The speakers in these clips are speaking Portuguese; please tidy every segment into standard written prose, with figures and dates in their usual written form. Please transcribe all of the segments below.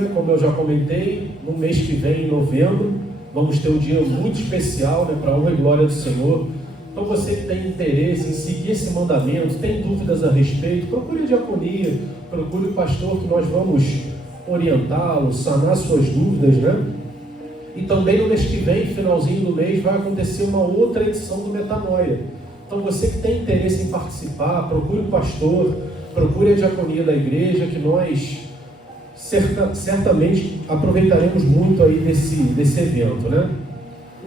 né? Como eu já comentei, no mês que vem, em novembro, vamos ter um dia muito especial, né? Para a honra e glória do Senhor. Então você que tem interesse em seguir esse mandamento, tem dúvidas a respeito, procure a diaconia, procure o pastor que nós vamos orientá-lo, sanar suas dúvidas, né? E também no mês que vem, finalzinho do mês, vai acontecer uma outra edição do Metanoia. Então você que tem interesse em participar, procure o pastor, procure a diaconia da igreja, que nós certamente aproveitaremos muito aí desse evento, né?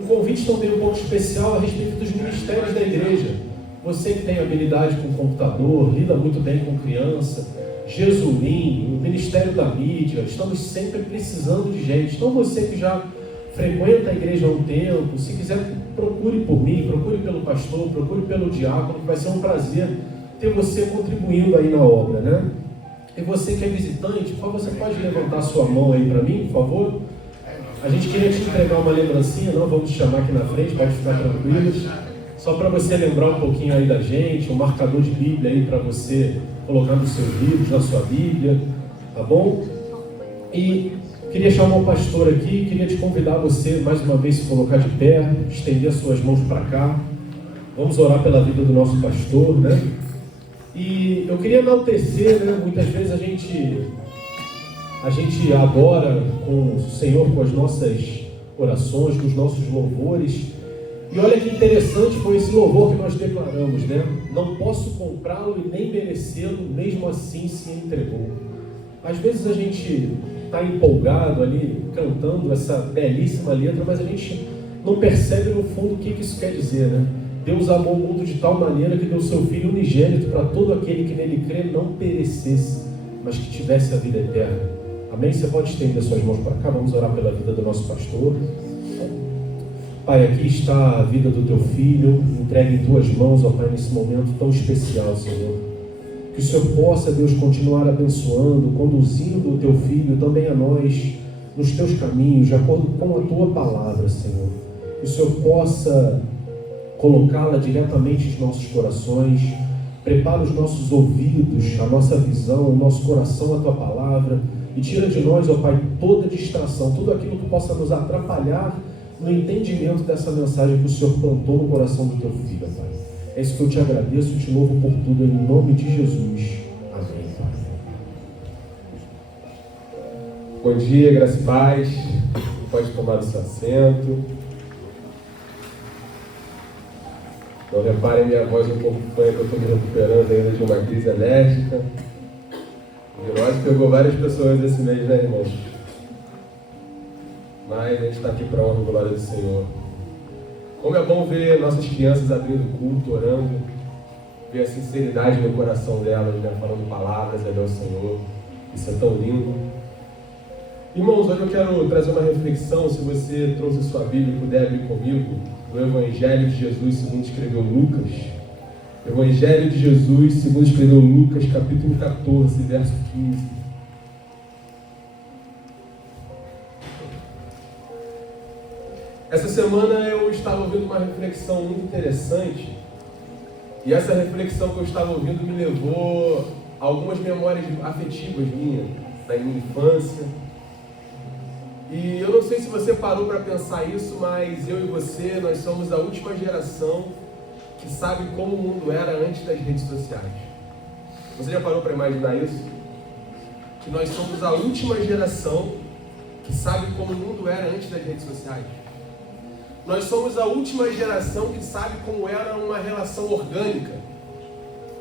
Um convite também um pouco especial a respeito dos ministérios da igreja. Você que tem habilidade com computador, lida muito bem com criança, Jesulim, o Ministério da Mídia, estamos sempre precisando de gente. Então você que já frequenta a igreja há um tempo, se quiser, procure por mim, procure pelo pastor, procure pelo diácono, que vai ser um prazer ter você contribuindo aí na obra, né? E você que é visitante, por favor, você pode levantar sua mão aí para mim, por favor? A gente queria te entregar uma lembrancinha, não vamos te chamar aqui na frente, pode ficar tranquilos. Só para você lembrar um pouquinho aí da gente, um marcador de Bíblia aí para você colocar nos seus livros, na sua Bíblia, tá bom? E queria chamar o pastor aqui, queria te convidar a você mais uma vez se colocar de pé, estender as suas mãos para cá. Vamos orar pela vida do nosso pastor, né? E eu queria enaltecer, né? Muitas vezes a gente adora com o Senhor, com as nossas orações, com os nossos louvores. E olha que interessante foi esse louvor que nós declaramos, né? Não posso comprá-lo e nem merecê-lo, mesmo assim se entregou. Às vezes a gente está empolgado ali, cantando essa belíssima letra, mas a gente não percebe no fundo o que isso quer dizer, né? Deus amou o mundo de tal maneira que deu seu Filho unigênito para todo aquele que nele crê não perecesse, mas que tivesse a vida eterna. Amém? Você pode estender suas mãos para cá, vamos orar pela vida do nosso pastor. Pai, aqui está a vida do teu filho, entregue em tuas mãos, ó Pai, nesse momento tão especial, Senhor. Que o Senhor possa, Deus, continuar abençoando, conduzindo o teu filho também a nós nos teus caminhos, de acordo com a tua palavra, Senhor. Que o Senhor possa colocá-la diretamente nos nossos corações, prepara os nossos ouvidos, a nossa visão, o nosso coração, a tua palavra, e tira de nós, ó Pai, toda distração, tudo aquilo que possa nos atrapalhar no entendimento dessa mensagem que o Senhor plantou no coração do teu filho, Pai. É isso que eu te agradeço e te louvo por tudo, em nome de Jesus. Amém, Pai. Bom dia, graça e paz. Pode tomar o seu assento. Não reparem minha voz um pouco fanha, que eu estou me recuperando ainda de uma crise alérgica. O virose pegou várias pessoas esse mês, né, irmãos? Mas a gente está aqui para a honra e glória do Senhor. Como é bom ver nossas crianças abrindo o culto, orando, ver a sinceridade no coração delas, né, falando palavras ali ao Senhor. Isso é tão lindo. Irmãos, hoje eu quero trazer uma reflexão, se você trouxe sua Bíblia e puder abrir comigo, no Evangelho de Jesus, segundo escreveu Lucas. Evangelho de Jesus, segundo escreveu Lucas, capítulo 14, verso 15. Essa semana eu estava ouvindo uma reflexão muito interessante, e essa reflexão que eu estava ouvindo me levou a algumas memórias afetivas minhas, da minha infância. E eu não sei se você parou para pensar isso, mas eu e você, nós somos a última geração que sabe como o mundo era antes das redes sociais. Você já parou para imaginar isso? Que nós somos a última geração que sabe como o mundo era antes das redes sociais. Nós somos a última geração que sabe como era uma relação orgânica,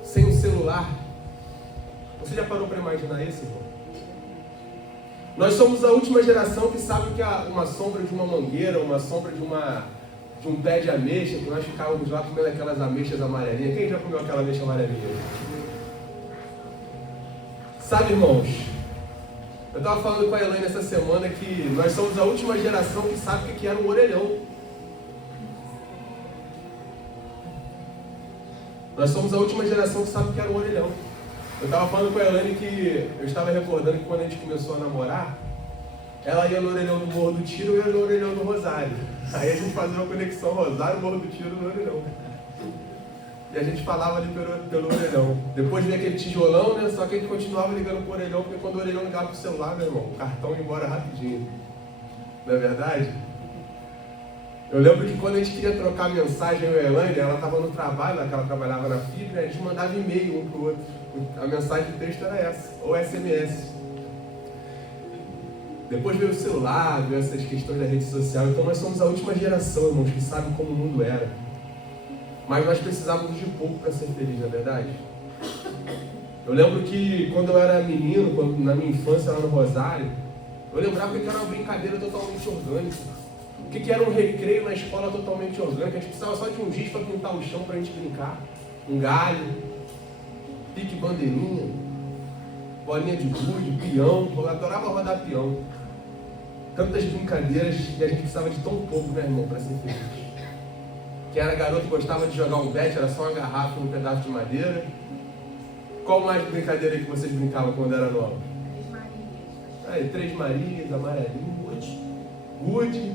sem o celular. Você já parou para imaginar isso, irmão? Nós somos a última geração que sabe que uma sombra de uma mangueira, uma sombra de um pé de ameixa, que nós ficávamos lá comendo aquelas ameixas amarelinhas. Quem já comeu aquela ameixa amarelinha? Sabe, irmãos, eu estava falando com a Elaine essa semana que nós somos a última geração que sabe o que era um orelhão. Nós somos a última geração que sabe o que era um orelhão. Eu estava falando com a Elaine que eu estava recordando que quando a gente começou a namorar, ela ia no orelhão do Morro do Tiro e eu ia no orelhão do Rosário. Aí a gente fazia uma conexão Rosário, Morro do Tiro no orelhão. E a gente falava ali pelo orelhão. Depois veio aquele tijolão, né? Só que a gente continuava ligando pro orelhão, porque quando o orelhão ligava pro celular, meu irmão, o cartão ia embora rapidinho. Não é verdade? Eu lembro que quando a gente queria trocar mensagem, eu e a Elaine, ela estava no trabalho, que ela trabalhava na fibra, a gente mandava e-mail um pro outro. A mensagem de texto era essa, ou SMS. Depois veio o celular, veio essas questões da rede social. Então nós somos a última geração, irmãos, que sabe como o mundo era. Mas nós precisávamos de pouco para ser feliz, não é verdade? Eu lembro que quando eu era menino, na minha infância lá no Rosário, eu lembrava que era uma brincadeira totalmente orgânica. O que era um recreio na escola totalmente orgânico? A gente precisava só de um giz para pintar o chão para a gente brincar. Um galho, pique bandeirinha, bolinha de gude, peão. Eu adorava rodar peão. Tantas brincadeiras e a gente precisava de tão pouco, né, irmão, para ser feliz. Quem era garoto gostava de jogar um bet, era só uma garrafa e um pedaço de madeira. Qual mais brincadeira que vocês brincavam quando era nova? Três Marias, amarelinho, gude.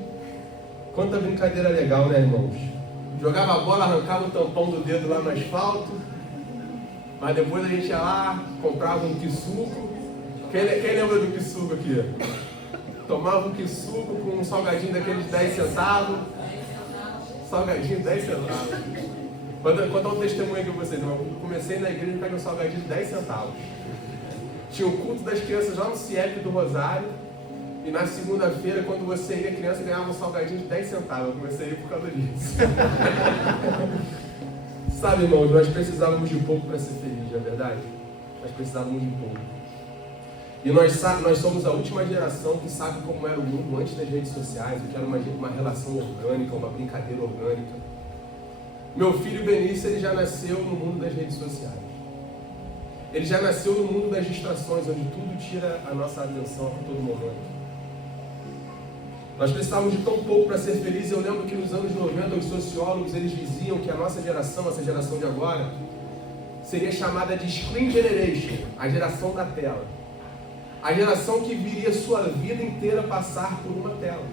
Quanta brincadeira legal, né, irmãos? Jogava a bola, arrancava o tampão do dedo lá no asfalto. Mas depois a gente ia lá, comprava um quissuco. Quem lembra do quissuco aqui? Tomava um quissuco com um salgadinho daqueles 10 centavos. Salgadinho 10 centavos. Vou dar um testemunho aqui pra vocês. Eu comecei na igreja com um salgadinho de 10 centavos. Tinha o culto das crianças lá no CIEP do Rosário. E na segunda-feira, quando você ia, criança ganhava um salgadinho de 10 centavos. Eu comecei a ir por causa disso. Sabe, irmãos, nós precisávamos de pouco para ser felizes, não é verdade? Nós precisávamos de pouco. E nós somos a última geração que sabe como era o mundo antes das redes sociais, o que era uma relação orgânica, uma brincadeira orgânica. Meu filho Benício, ele já nasceu no mundo das redes sociais. Ele já nasceu no mundo das distrações, onde tudo tira a nossa atenção a todo momento. Nós precisávamos de tão pouco para ser felizes. Eu lembro que nos anos 90 os sociólogos eles diziam que a nossa geração, essa geração de agora, seria chamada de Screen Generation, a geração da tela. A geração que viria sua vida inteira passar por uma tela.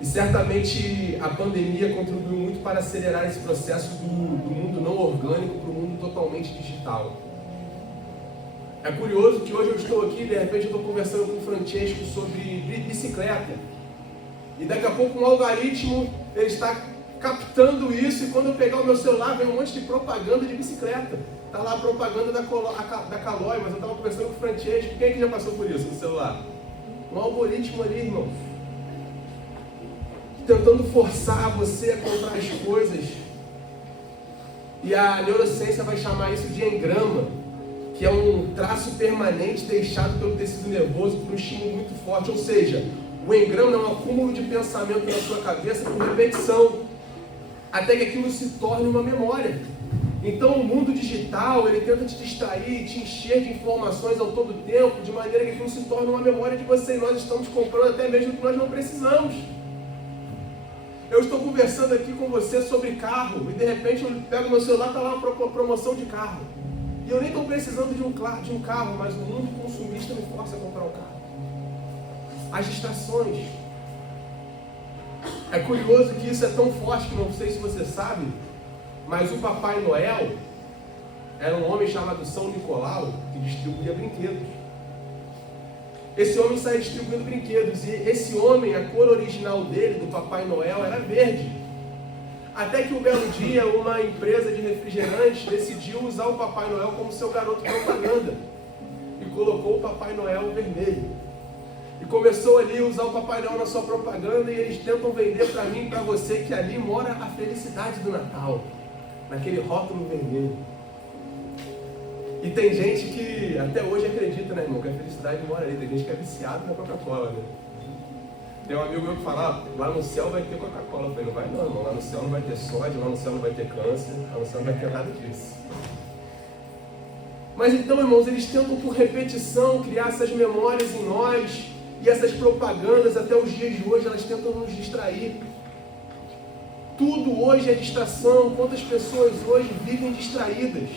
E certamente a pandemia contribuiu muito para acelerar esse processo do mundo não orgânico para o mundo totalmente digital. É curioso que hoje eu estou aqui, de repente eu estou conversando com o Francesco sobre bicicleta. E daqui a pouco um algoritmo ele está captando isso, e quando eu pegar o meu celular vem um monte de propaganda de bicicleta. Está lá a propaganda da Caloi, mas eu estava conversando com o Francesco. Quem é que já passou por isso no celular? Um algoritmo ali, irmão, tentando forçar você a comprar as coisas. E a neurociência vai chamar isso de engrama, que é um traço permanente deixado pelo tecido nervoso por um estímulo muito forte. Ou seja, o engrama é um acúmulo de pensamento na sua cabeça por repetição, até que aquilo se torne uma memória. Então o mundo digital, ele tenta te distrair, te encher de informações ao todo tempo, de maneira que aquilo se torne uma memória de você, e nós estamos comprando até mesmo o que nós não precisamos. Eu estou conversando aqui com você sobre carro, e de repente eu pego meu celular, está lá uma promoção de carro. E eu nem estou precisando de um carro, mas o mundo consumista me força a comprar um carro. As distrações. É curioso que isso é tão forte que não sei se você sabe, mas o Papai Noel era um homem chamado São Nicolau que distribuía brinquedos. Esse homem saía distribuindo brinquedos, e esse homem, a cor original dele, do Papai Noel, era verde. Até que um belo dia, uma empresa de refrigerantes decidiu usar o Papai Noel como seu garoto propaganda e colocou o Papai Noel vermelho. E começou ali a usar o Papai Noel na sua propaganda, e eles tentam vender para mim e para você que ali mora a felicidade do Natal, naquele rótulo vermelho. E tem gente que até hoje acredita, né, irmão, que a felicidade mora ali. Tem gente que é viciado na Coca-Cola, né? Tem um amigo meu que fala, lá no céu vai ter Coca-Cola. Eu falei, não vai não, irmão. Lá no céu não vai ter sódio, lá no céu não vai ter câncer, lá no céu não vai ter nada disso. Mas então, irmãos, eles tentam por repetição criar essas memórias em nós, e essas propagandas até os dias de hoje, elas tentam nos distrair. Tudo hoje é distração. Quantas pessoas hoje vivem distraídas?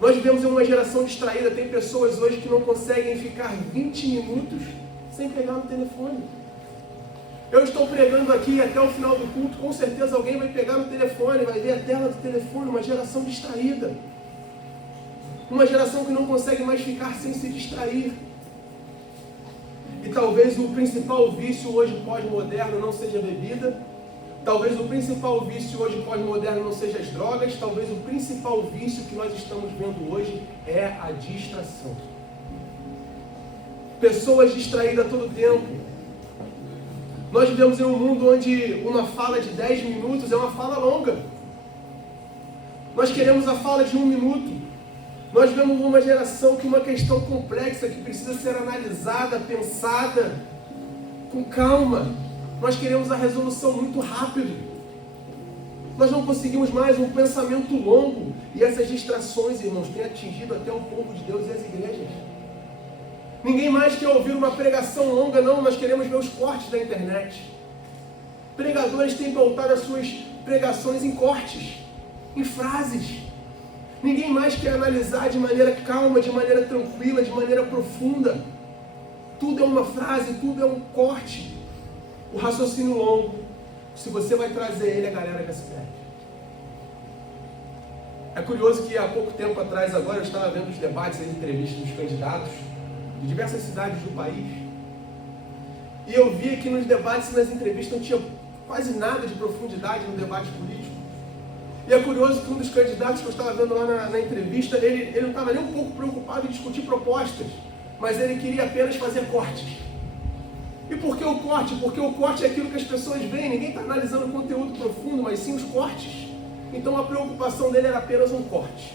Nós vivemos em uma geração distraída. Tem pessoas hoje que não conseguem ficar 20 minutos sem pegar no telefone. Eu estou pregando aqui até o final do culto, com certeza alguém vai pegar no telefone, vai ver a tela do telefone, uma geração distraída. Uma geração que não consegue mais ficar sem se distrair. E talvez o principal vício hoje pós-moderno não seja a bebida. Talvez o principal vício hoje pós-moderno não seja as drogas. Talvez o principal vício que nós estamos vendo hoje é a distração. Pessoas distraídas a todo tempo. Nós vivemos em um mundo onde uma fala de 10 minutos é uma fala longa. Nós queremos a fala de 1 minuto. Nós vivemos uma geração que uma questão complexa, que precisa ser analisada, pensada, com calma. Nós queremos a resolução muito rápido. Nós não conseguimos mais um pensamento longo. E essas distrações, irmãos, têm atingido até o povo de Deus e as igrejas. Ninguém mais quer ouvir uma pregação longa, não. Nós queremos ver os cortes da internet. Pregadores têm pautado as suas pregações em cortes, em frases. Ninguém mais quer analisar de maneira calma, de maneira tranquila, de maneira profunda. Tudo é uma frase, tudo é um corte. O raciocínio longo, se você vai trazer ele, a galera já se perde. É curioso que há pouco tempo atrás, agora, eu estava vendo os debates, as entrevistas dos candidatos de diversas cidades do país. E eu vi que nos debates e nas entrevistas não tinha quase nada de profundidade no debate político. E é curioso que um dos candidatos que eu estava vendo lá na entrevista, ele não estava nem um pouco preocupado em discutir propostas, mas ele queria apenas fazer cortes. E por que o corte? Porque o corte é aquilo que as pessoas veem, ninguém está analisando o conteúdo profundo, mas sim os cortes. Então a preocupação dele era apenas um corte.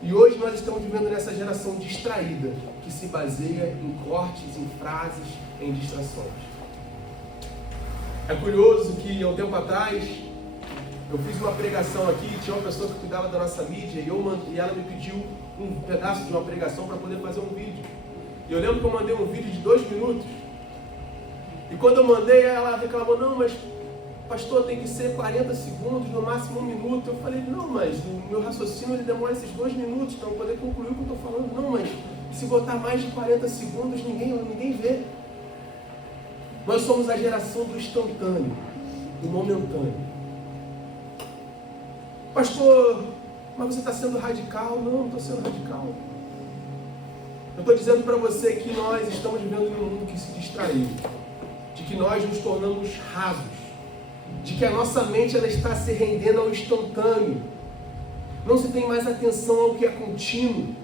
E hoje nós estamos vivendo nessa geração distraída, que se baseia em cortes, em frases, em distrações. É curioso que há um tempo atrás, eu fiz uma pregação aqui, tinha uma pessoa que cuidava da nossa mídia, e ela me pediu um pedaço de uma pregação para poder fazer um vídeo. E eu lembro que eu mandei um vídeo de 2 minutos, e quando eu mandei, ela reclamou, não, mas pastor, tem que ser 40 segundos, no máximo 1 minuto. Eu falei, não, mas o meu raciocínio ele demora esses 2 minutos para eu poder concluir o que eu estou falando. Não, mas se botar mais de 40 segundos, ninguém vê. Nós somos a geração do instantâneo, do momentâneo. Pastor, mas você está sendo radical? Não, não estou sendo radical. Eu estou dizendo para você que nós estamos vivendo em um mundo que se distraiu, de que nós nos tornamos rasos, de que a nossa mente ela está se rendendo ao instantâneo. Não se tem mais atenção ao que é contínuo.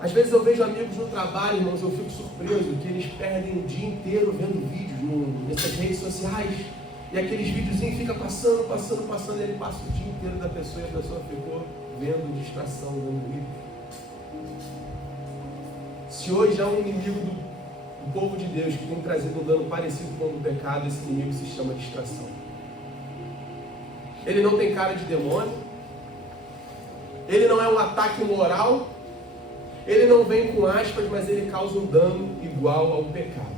Às vezes eu vejo amigos no trabalho, irmãos, eu fico surpreso que eles perdem o dia inteiro vendo vídeos nessas redes sociais. E aqueles videozinhos ficam passando, e ele passa o dia inteiro da pessoa e a pessoa ficou vendo distração, vendo vídeo. Se hoje há um inimigo do povo de Deus que tem trazido um dano parecido com o do pecado, esse inimigo se chama distração. Ele não tem cara de demônio, ele não é um ataque moral, ele não vem com aspas, mas ele causa um dano igual ao pecado.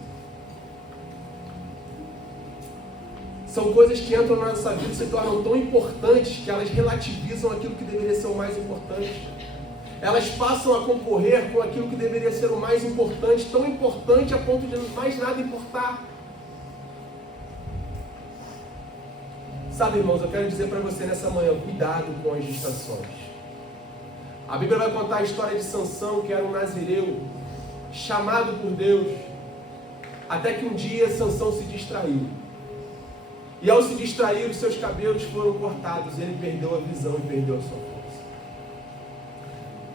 São coisas que entram na nossa vida e se tornam tão importantes que elas relativizam aquilo que deveria ser o mais importante. Elas passam a concorrer com aquilo que deveria ser o mais importante, tão importante a ponto de mais nada importar. Sabe, irmãos, eu quero dizer para você nessa manhã, cuidado com as distrações. A Bíblia vai contar a história de Sansão, que era um nazireu, chamado por Deus, até que um dia Sansão se distraiu. E ao se distrair, os seus cabelos foram cortados, ele perdeu a visão e perdeu a sua força.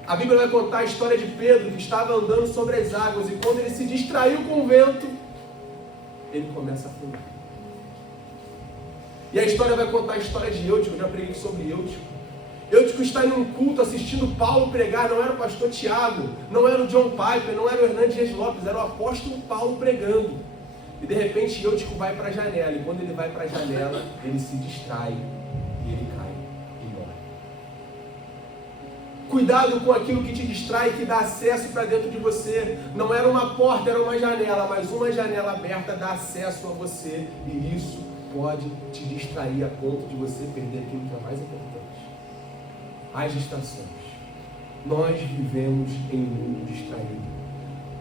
A Bíblia vai contar a história de Pedro, que estava andando sobre as águas, e quando ele se distraiu com o vento, ele começa a afundar. E a história vai contar a história de Eutico, eu já preguei sobre Eutico. Eutico está em um culto assistindo Paulo pregar, não era o pastor Tiago, não era o John Piper, não era o Hernandes Dias Lopes, era o apóstolo Paulo pregando. E de repente Eutico vai para a janela, e quando ele vai para a janela, ele se distrai, e ele cai, e morre. Cuidado com aquilo que te distrai, que dá acesso para dentro de você. Não era uma porta, era uma janela, mas uma janela aberta dá acesso a você, e isso pode te distrair a ponto de você perder aquilo que é mais importante. As distrações. Nós vivemos em um mundo distraído.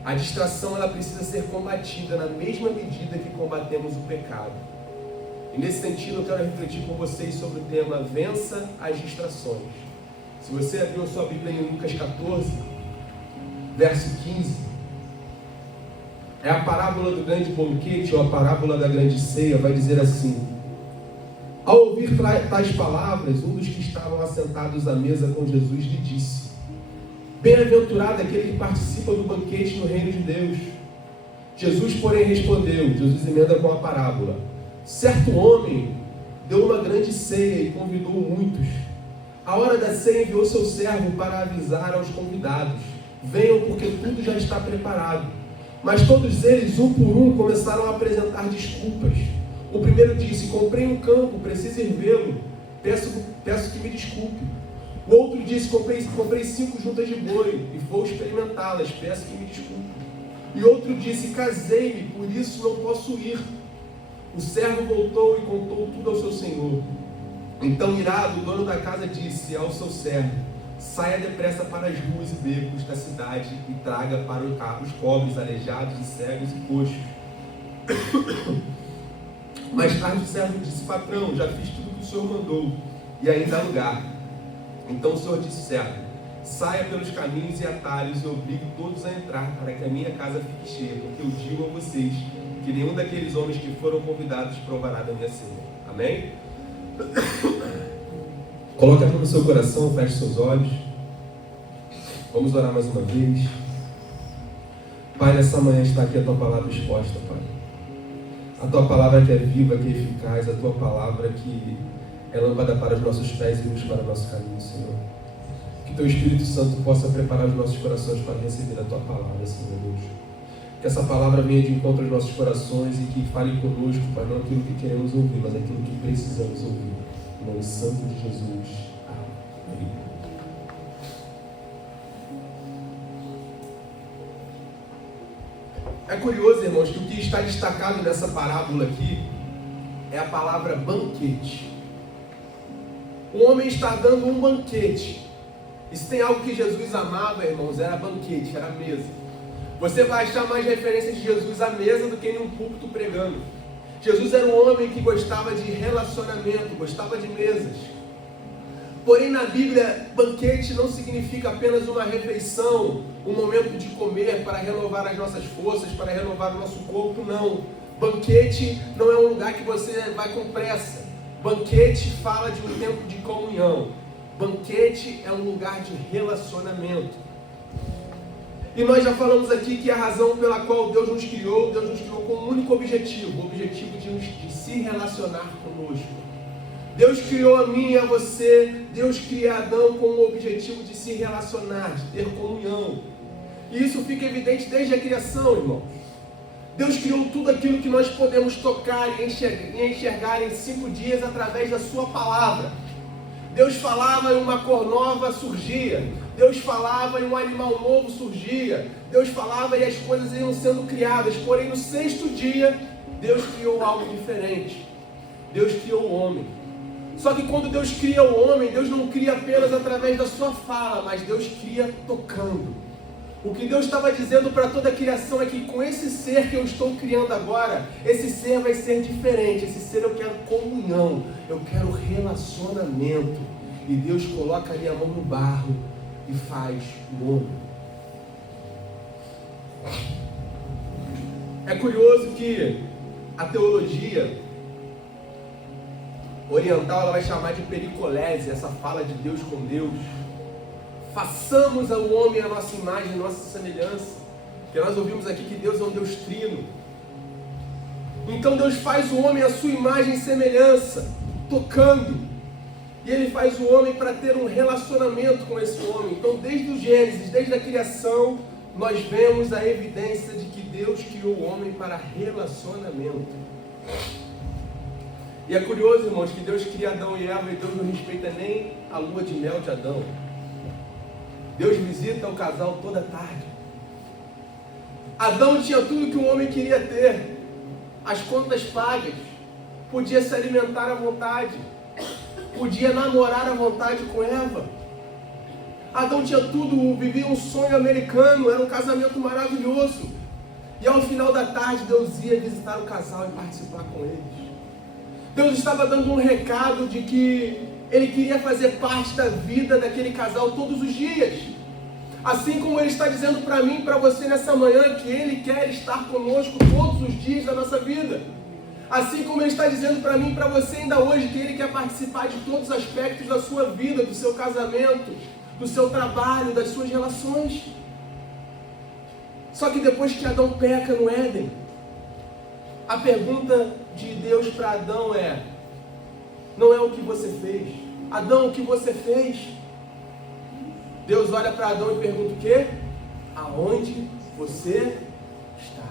A distração ela precisa ser combatida na mesma medida que combatemos o pecado. E nesse sentido eu quero refletir com vocês sobre o tema Vença as distrações. Se você abriu a sua Bíblia em Lucas 14, verso 15, é a parábola do grande banquete ou a parábola da grande ceia, vai dizer assim: ao ouvir tais palavras, um dos que estavam assentados à mesa com Jesus lhe disse: bem-aventurado aquele que participa do banquete no reino de Deus. Jesus, porém, respondeu, Jesus emenda com a parábola: certo homem deu uma grande ceia e convidou muitos. À hora da ceia enviou seu servo para avisar aos convidados: venham, porque tudo já está preparado. Mas todos eles, um por um, começaram a apresentar desculpas. O primeiro disse: comprei um campo, preciso ir vê-lo, peço que me desculpe. O outro disse: comprei 5 juntas de boi e vou experimentá-las, peço que me desculpe. E outro disse: casei-me, por isso não posso ir. O servo voltou e contou tudo ao seu senhor. Então, irado, o dono da casa disse ao seu servo: saia depressa para as ruas e becos da cidade e traga para os pobres, aleijados e cegos e coxos. Mais tarde o servo disse: patrão, já fiz tudo o que o senhor mandou e ainda há lugar. Então o senhor disse ao servo: saia pelos caminhos e atalhos e obrigue todos a entrar, para que a minha casa fique cheia, porque eu digo a vocês que nenhum daqueles homens que foram convidados provará da minha ceia. Amém? Coloque a mão no seu coração, feche seus olhos. Vamos orar mais uma vez. Pai, nessa manhã está aqui a tua palavra exposta, Pai. A tua palavra que é viva, que é eficaz, a tua palavra que é lâmpada para os nossos pés e luz para o nosso caminho, Senhor. Que teu Espírito Santo possa preparar os nossos corações para receber a tua palavra, Senhor Deus. Que essa palavra venha de encontro aos nossos corações e que fale conosco, Pai, não aquilo que queremos ouvir, mas aquilo que precisamos ouvir. Em nome santo de Jesus. Amém. É curioso, irmãos, que o que está destacado nessa parábola aqui é a palavra banquete. O homem está dando um banquete. E se tem algo que Jesus amava, irmãos, era banquete, era mesa. Você vai achar mais referências de Jesus à mesa do que em um púlpito pregando. Jesus era um homem que gostava de relacionamento, gostava de mesas. Porém, na Bíblia, banquete não significa apenas uma refeição, um momento de comer para renovar as nossas forças, para renovar o nosso corpo, não. Banquete não é um lugar que você vai com pressa. Banquete fala de um tempo de comunhão. Banquete é um lugar de relacionamento. E nós já falamos aqui que a razão pela qual Deus nos criou com um único objetivo, o objetivo de se relacionar conosco. Deus criou a mim e a você, Deus cria Adão com o objetivo de se relacionar, de ter comunhão. E isso fica evidente desde a criação, irmãos. Deus criou tudo aquilo que nós podemos tocar e enxergar em 5 dias através da sua palavra. Deus falava e uma cor nova surgia. Deus falava e um animal novo surgia. Deus falava e as coisas iam sendo criadas. Porém, no 6º dia, Deus criou algo diferente. Deus criou o homem. Só que quando Deus cria o homem, Deus não cria apenas através da sua fala, mas Deus cria tocando. O que Deus estava dizendo para toda a criação é que com esse ser que eu estou criando agora, esse ser vai ser diferente. Esse ser eu quero comunhão, eu quero relacionamento. E Deus coloca ali a mão no barro e faz o homem. É curioso que a teologia oriental ela vai chamar de pericolese, essa fala de Deus com Deus. Façamos ao homem a nossa imagem, a nossa semelhança. Porque nós ouvimos aqui que Deus é um Deus trino. Então Deus faz o homem a sua imagem e semelhança, tocando. E Ele faz o homem para ter um relacionamento com esse homem. Então desde o Gênesis, desde a criação, nós vemos a evidência de que Deus criou o homem para relacionamento. E é curioso, irmãos, que Deus cria Adão e Eva e Deus não respeita nem a lua de mel de Adão. Deus visita o casal toda tarde. Adão tinha tudo que o homem queria ter. As contas pagas. Podia se alimentar à vontade. Podia namorar à vontade com Eva. Adão tinha tudo, vivia um sonho americano, era um casamento maravilhoso. E ao final da tarde, Deus ia visitar o casal e participar com eles. Deus estava dando um recado de que Ele queria fazer parte da vida daquele casal todos os dias. Assim como Ele está dizendo para mim e para você nessa manhã que Ele quer estar conosco todos os dias da nossa vida. Assim como Ele está dizendo para mim e para você ainda hoje que Ele quer participar de todos os aspectos da sua vida, do seu casamento, do seu trabalho, das suas relações. Só que depois que Adão peca no Éden, a pergunta de Deus para Adão não é o que você fez. Adão, o que você fez? Deus olha para Adão e pergunta o quê? Aonde você está?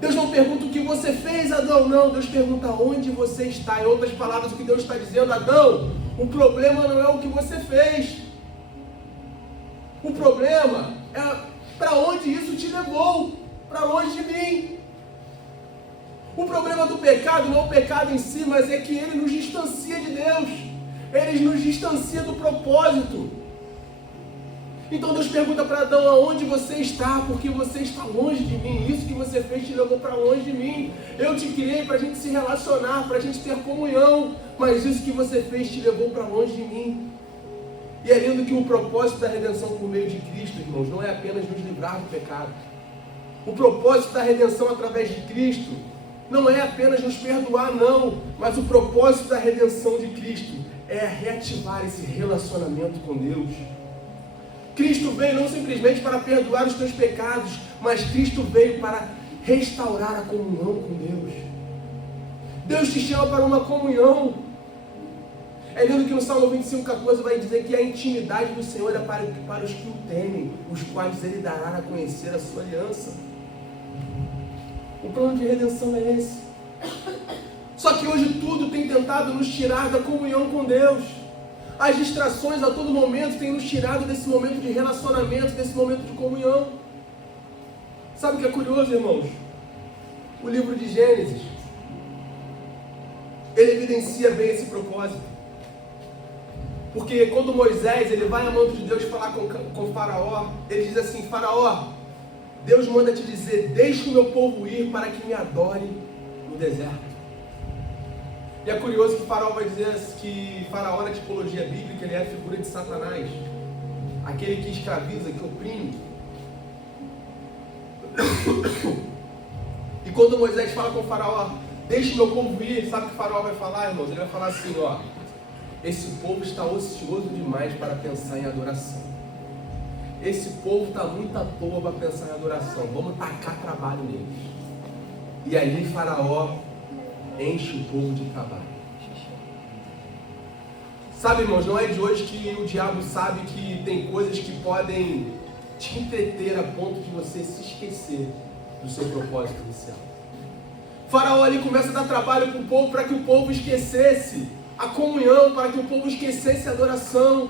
Deus não pergunta o que você fez, Adão, não. Deus pergunta onde você está. Em outras palavras, o que Deus está dizendo, Adão, o problema não é o que você fez. O problema é para onde isso te levou, para longe de mim. O problema do pecado não é o pecado em si, mas é que ele nos distancia de Deus. Ele nos distancia do propósito. Então Deus pergunta para Adão, aonde você está? Porque você está longe de mim. Isso que você fez te levou para longe de mim. Eu te criei para a gente se relacionar, para a gente ter comunhão. Mas isso que você fez te levou para longe de mim. E é lindo que o propósito da redenção por meio de Cristo, irmãos, não é apenas nos livrar do pecado. O propósito da redenção através de Cristo não é apenas nos perdoar, não. Mas o propósito da redenção de Cristo é reativar esse relacionamento com Deus. Cristo veio não simplesmente para perdoar os teus pecados, mas Cristo veio para restaurar a comunhão com Deus. Deus te chama para uma comunhão. É lindo que no Salmo 25,14 vai dizer que a intimidade do Senhor é para os que o temem, os quais Ele dará a conhecer a sua aliança. O plano de redenção é esse. Só que hoje tudo tem tentado nos tirar da comunhão com Deus. As distrações a todo momento têm nos tirado desse momento de relacionamento, desse momento de comunhão. Sabe o que é curioso, irmãos? O livro de Gênesis, ele evidencia bem esse propósito. Porque quando Moisés ele vai a mão de Deus falar com Faraó, ele diz assim, Faraó, Deus manda te dizer, deixa o meu povo ir para que me adore no deserto. E é curioso que Faraó vai dizer que Faraó na tipologia bíblica ele é a figura de Satanás, aquele que escraviza, que oprime. E quando Moisés fala com Faraó, deixa o meu povo ir, sabe o que Faraó vai falar, irmãos? Ele vai falar assim, ó, esse povo está ocioso demais para pensar em adoração. Esse povo está muito à toa para pensar em adoração. Vamos tacar trabalho neles. E aí Faraó enche o povo de trabalho. Sabe, irmãos, não é de hoje que o diabo sabe que tem coisas que podem te entreter a ponto de você se esquecer do seu propósito inicial. Faraó ali começa a dar trabalho para o povo para que o povo esquecesse a comunhão, para que o povo esquecesse a adoração.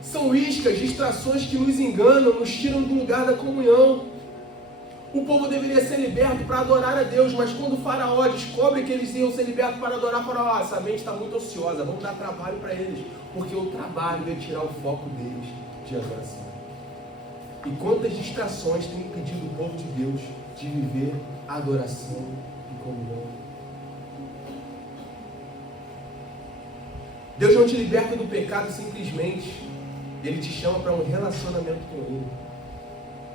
São iscas, distrações que nos enganam, nos tiram do lugar da comunhão. O povo deveria ser liberto para adorar a Deus, mas quando o Faraó descobre que eles iam ser libertos para adorar, Faraó, essa mente está muito ociosa, vamos dar trabalho para eles, porque o trabalho vai tirar o foco deles de adoração. E quantas distrações têm impedido o povo de Deus de viver a adoração e comunhão? Deus não te liberta do pecado simplesmente, Ele te chama para um relacionamento com Ele.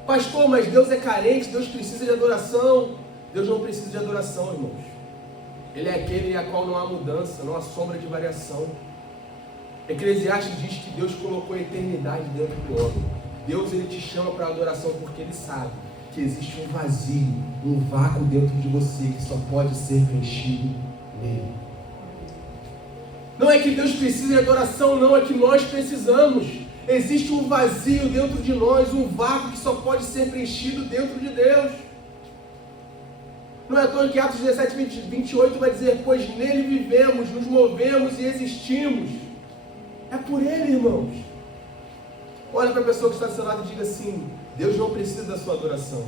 Pastor, mas Deus é carente, Deus precisa de adoração. Deus não precisa de adoração, irmãos. Ele é aquele a qual não há mudança, não há sombra de variação. Eclesiastes diz que Deus colocou a eternidade dentro do homem. Deus ele te chama para a adoração porque Ele sabe que existe um vazio, um vácuo dentro de você que só pode ser preenchido nele. Não é que Deus precisa de adoração, não, é que nós precisamos. Existe um vazio dentro de nós, um vácuo que só pode ser preenchido dentro de Deus. Não é à toa que Atos 17, 28 vai dizer, pois nele vivemos, nos movemos e existimos. É por Ele, irmãos. Olha para a pessoa que está do seu lado e diga assim, Deus não precisa da sua adoração.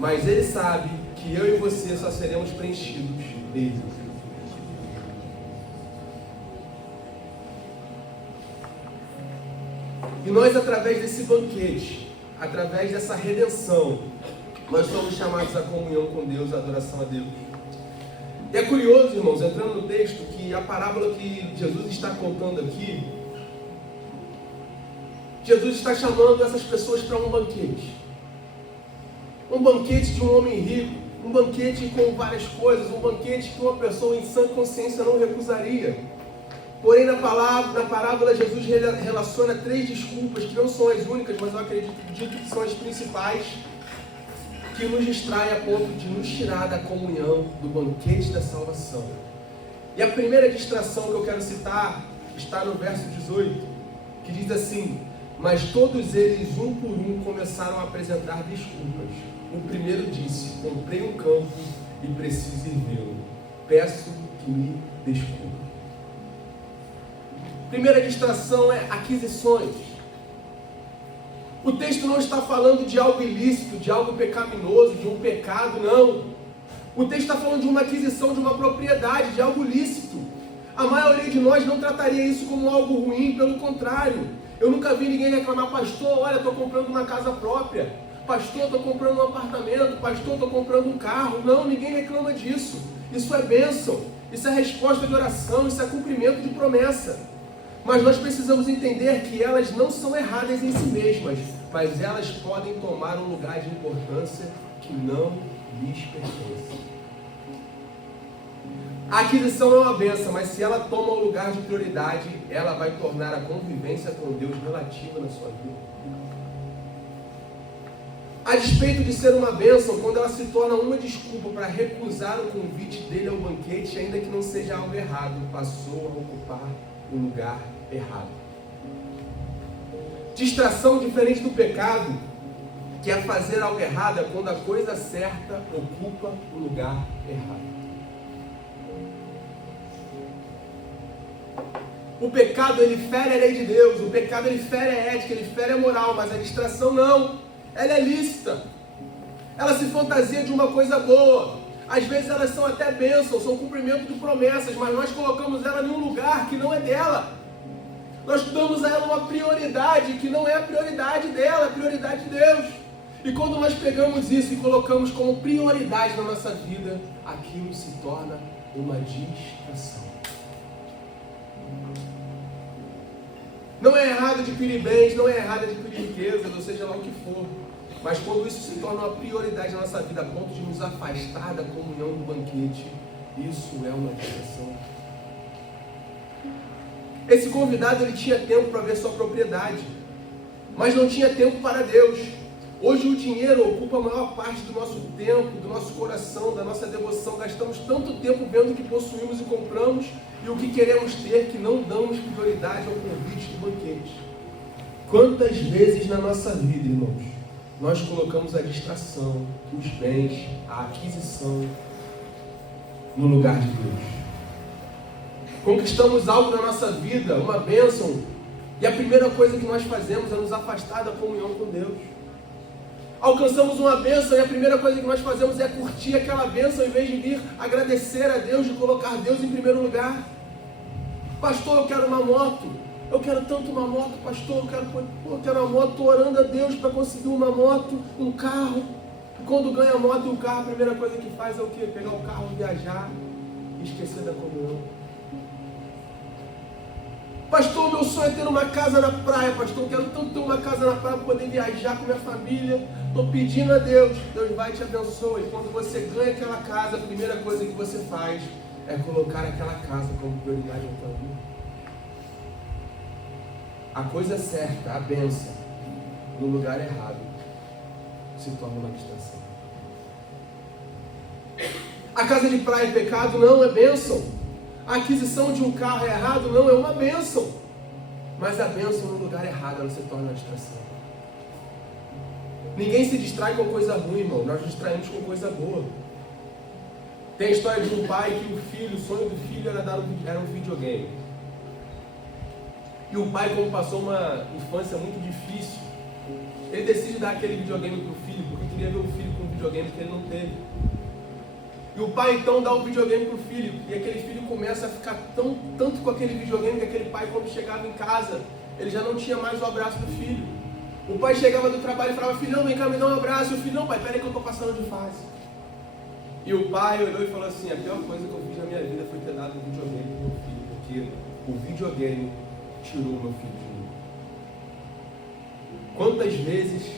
Mas Ele sabe que eu e você só seremos preenchidos nele. E nós, através desse banquete, através dessa redenção, nós somos chamados à comunhão com Deus, à adoração a Deus. E é curioso, irmãos, entrando no texto, que a parábola que Jesus está contando aqui, Jesus está chamando essas pessoas para um banquete. Um banquete de um homem rico, um banquete com várias coisas, um banquete que uma pessoa em sã consciência não recusaria. Porém, na parábola, Jesus relaciona 3 desculpas, que não são as únicas, mas eu acredito que são as principais, que nos distrai a ponto de nos tirar da comunhão, do banquete da salvação. E a primeira distração que eu quero citar está no verso 18, que diz assim: mas todos eles, um por um, começaram a apresentar desculpas. O primeiro disse: comprei um campo e preciso ir vê-lo. Peço que me desculpe. Primeira distração é aquisições. O texto não está falando de algo ilícito, de algo pecaminoso, de um pecado, não. O texto está falando de uma aquisição de uma propriedade, de algo lícito. A maioria de nós não trataria isso como algo ruim, pelo contrário. Eu nunca vi ninguém reclamar: pastor, olha, estou comprando uma casa própria. Pastor, estou comprando um apartamento. Pastor, estou comprando um carro. Não, ninguém reclama disso. Isso é bênção. Isso é resposta de oração. Isso é cumprimento de promessa. Mas nós precisamos entender que elas não são erradas em si mesmas, mas elas podem tomar um lugar de importância que não lhes pertence. A aquisição é uma bênção, mas se ela toma um lugar de prioridade, ela vai tornar a convivência com Deus relativa na sua vida. A despeito de ser uma bênção, quando ela se torna uma desculpa para recusar o convite dele ao banquete, ainda que não seja algo errado, passou a ocupar um lugar errado. Distração diferente do pecado, que é fazer algo errado, é quando a coisa certa ocupa o lugar errado. O pecado, ele fere a lei de Deus, o pecado, ele fere a ética, ele fere a moral, mas a distração não, ela é lícita. Ela se fantasia de uma coisa boa. Às vezes elas são até bênçãos, são cumprimento de promessas, mas nós colocamos ela em um lugar que não é dela. Nós damos a ela uma prioridade que não é a prioridade dela, é a prioridade de Deus. E quando nós pegamos isso e colocamos como prioridade na nossa vida, aquilo se torna uma distração. Não é errado adquirir bens, não é errado adquirir riquezas, ou seja lá o que for. Mas quando isso se torna uma prioridade na nossa vida, a ponto de nos afastar da comunhão do banquete, isso é uma distração. Esse convidado, ele tinha tempo para ver sua propriedade, mas não tinha tempo para Deus. Hoje o dinheiro ocupa a maior parte do nosso tempo, do nosso coração, da nossa devoção. Gastamos tanto tempo vendo o que possuímos e compramos e o que queremos ter, que não damos prioridade ao convite do banquete. Quantas vezes na nossa vida, irmãos, nós colocamos a distração, os bens, a aquisição no lugar de Deus? Conquistamos algo na nossa vida, uma bênção, e a primeira coisa que nós fazemos é nos afastar da comunhão com Deus. Alcançamos uma bênção e a primeira coisa que nós fazemos é curtir aquela bênção, em vez de vir agradecer a Deus, de colocar Deus em primeiro lugar. Pastor, eu quero uma moto. Eu quero tanto uma moto, pastor. Eu quero uma moto. Estou orando a Deus para conseguir uma moto, um carro. E quando ganha a moto e o carro, a primeira coisa que faz é o quê? Pegar o carro, viajar e esquecer da comunhão. Pastor, meu sonho é ter uma casa na praia, pastor. Eu quero tanto ter uma casa na praia para poder viajar com minha família. Estou pedindo a Deus, Deus vai te abençoar. E quando você ganha aquela casa, a primeira coisa que você faz é colocar aquela casa como prioridade na tua vida. A coisa certa, a bênção, no lugar errado, se torna uma distração. A casa de praia é pecado? Não, é bênção. A aquisição de um carro é errado? Não, é uma bênção. Mas a bênção no lugar errado, ela se torna uma distração. Ninguém se distrai com coisa ruim, irmão. Nós nos distraímos com coisa boa. Tem a história de um pai que o sonho do filho era um videogame. E o pai, como passou uma infância muito difícil, ele decide dar aquele videogame para o filho, porque queria ver o filho com um videogame que ele não teve. E o pai então dá o videogame para o filho, e aquele filho começa a ficar tanto com aquele videogame, que aquele pai, quando chegava em casa, ele já não tinha mais o abraço do filho. O pai chegava do trabalho e falava, filhão, vem cá, me dá um abraço. E o filho, não, pai, peraí que eu estou passando de fase. E o pai olhou e falou assim, a pior coisa que eu fiz na minha vida foi ter dado um videogame pro meu filho, porque o videogame tirou meu filho de mim. Quantas vezes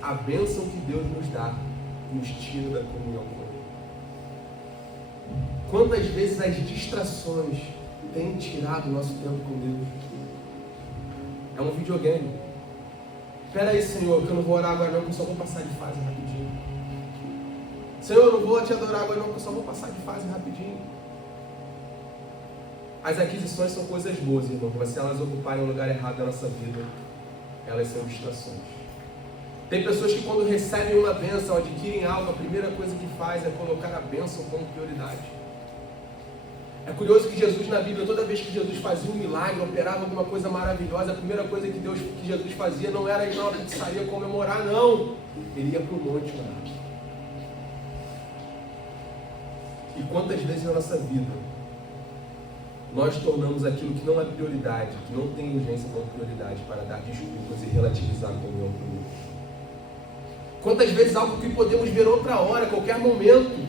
a bênção que Deus nos dá nos tira da comunhão com Ele? Quantas vezes as distrações têm tirado o nosso tempo com Deus? É um videogame. Espera aí, Senhor, que eu não vou orar agora não, que eu só vou passar de fase rapidinho. Senhor, eu não vou te adorar agora não, que eu só vou passar de fase rapidinho. As aquisições são coisas boas, irmão, mas se elas ocuparem o lugar errado da nossa vida, elas são distrações. Tem pessoas que quando recebem uma bênção, adquirem algo, a primeira coisa que faz é colocar a bênção como prioridade. É curioso que Jesus na Bíblia, toda vez que Jesus fazia um milagre, operava alguma coisa maravilhosa, a primeira coisa que Jesus fazia não era ir na pizzaria comemorar, não. Ele ia para o monte orar. E quantas vezes na nossa vida nós tornamos aquilo que não é prioridade, que não tem urgência como prioridade, para dar desculpas e relativizar a comunhão com Deus? Quantas vezes algo que podemos ver outra hora, a qualquer momento,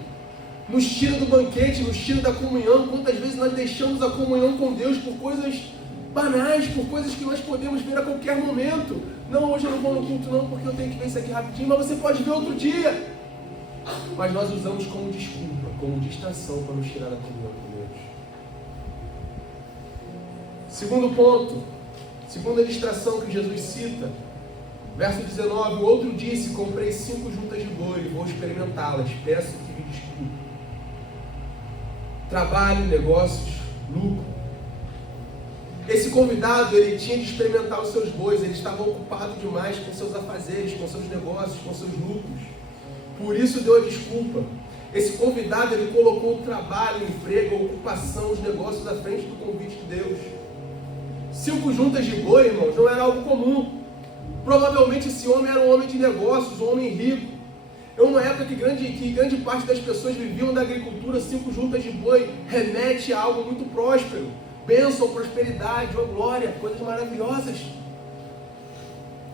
nos tira do banquete, nos tira da comunhão? Quantas vezes nós deixamos a comunhão com Deus por coisas banais, por coisas que nós podemos ver a qualquer momento? Não, hoje eu não vou no culto não, porque eu tenho que ver isso aqui rapidinho, mas você pode ver outro dia. Mas nós usamos como desculpa, como distração para nos tirar da comunhão com Deus. Segundo ponto, segunda distração que Jesus cita, verso 19, o outro disse, comprei 5 juntas de boi e vou experimentá-las, peço que me desculpe. Trabalho, negócios, lucro. Esse convidado, ele tinha de experimentar os seus bois, ele estava ocupado demais com seus afazeres, com seus negócios, com seus lucros. Por isso deu a desculpa. Esse convidado, ele colocou o trabalho, o emprego, a ocupação, os negócios à frente do convite de Deus. 5 juntas de boi, irmãos, não era algo comum. Provavelmente esse homem era um homem de negócios, um homem rico. É uma época que grande parte das pessoas viviam da agricultura. 5 juntas de boi remete a algo muito próspero. Bênção, prosperidade, glória, coisas maravilhosas.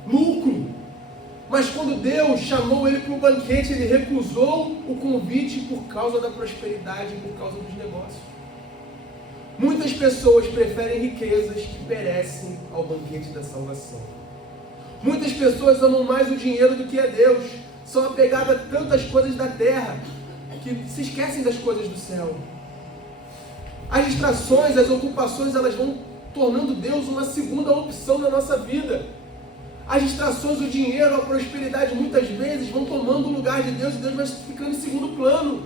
Lucro. Mas quando Deus chamou ele para o banquete, ele recusou o convite por causa da prosperidade e por causa dos negócios. Muitas pessoas preferem riquezas que perecem ao banquete da salvação. Muitas pessoas amam mais o dinheiro do que a Deus. São apegadas a tantas coisas da terra que se esquecem das coisas do céu. As distrações, as ocupações, elas vão tornando Deus uma segunda opção na nossa vida. As distrações, o dinheiro, a prosperidade, muitas vezes vão tomando o lugar de Deus e Deus vai ficando em segundo plano.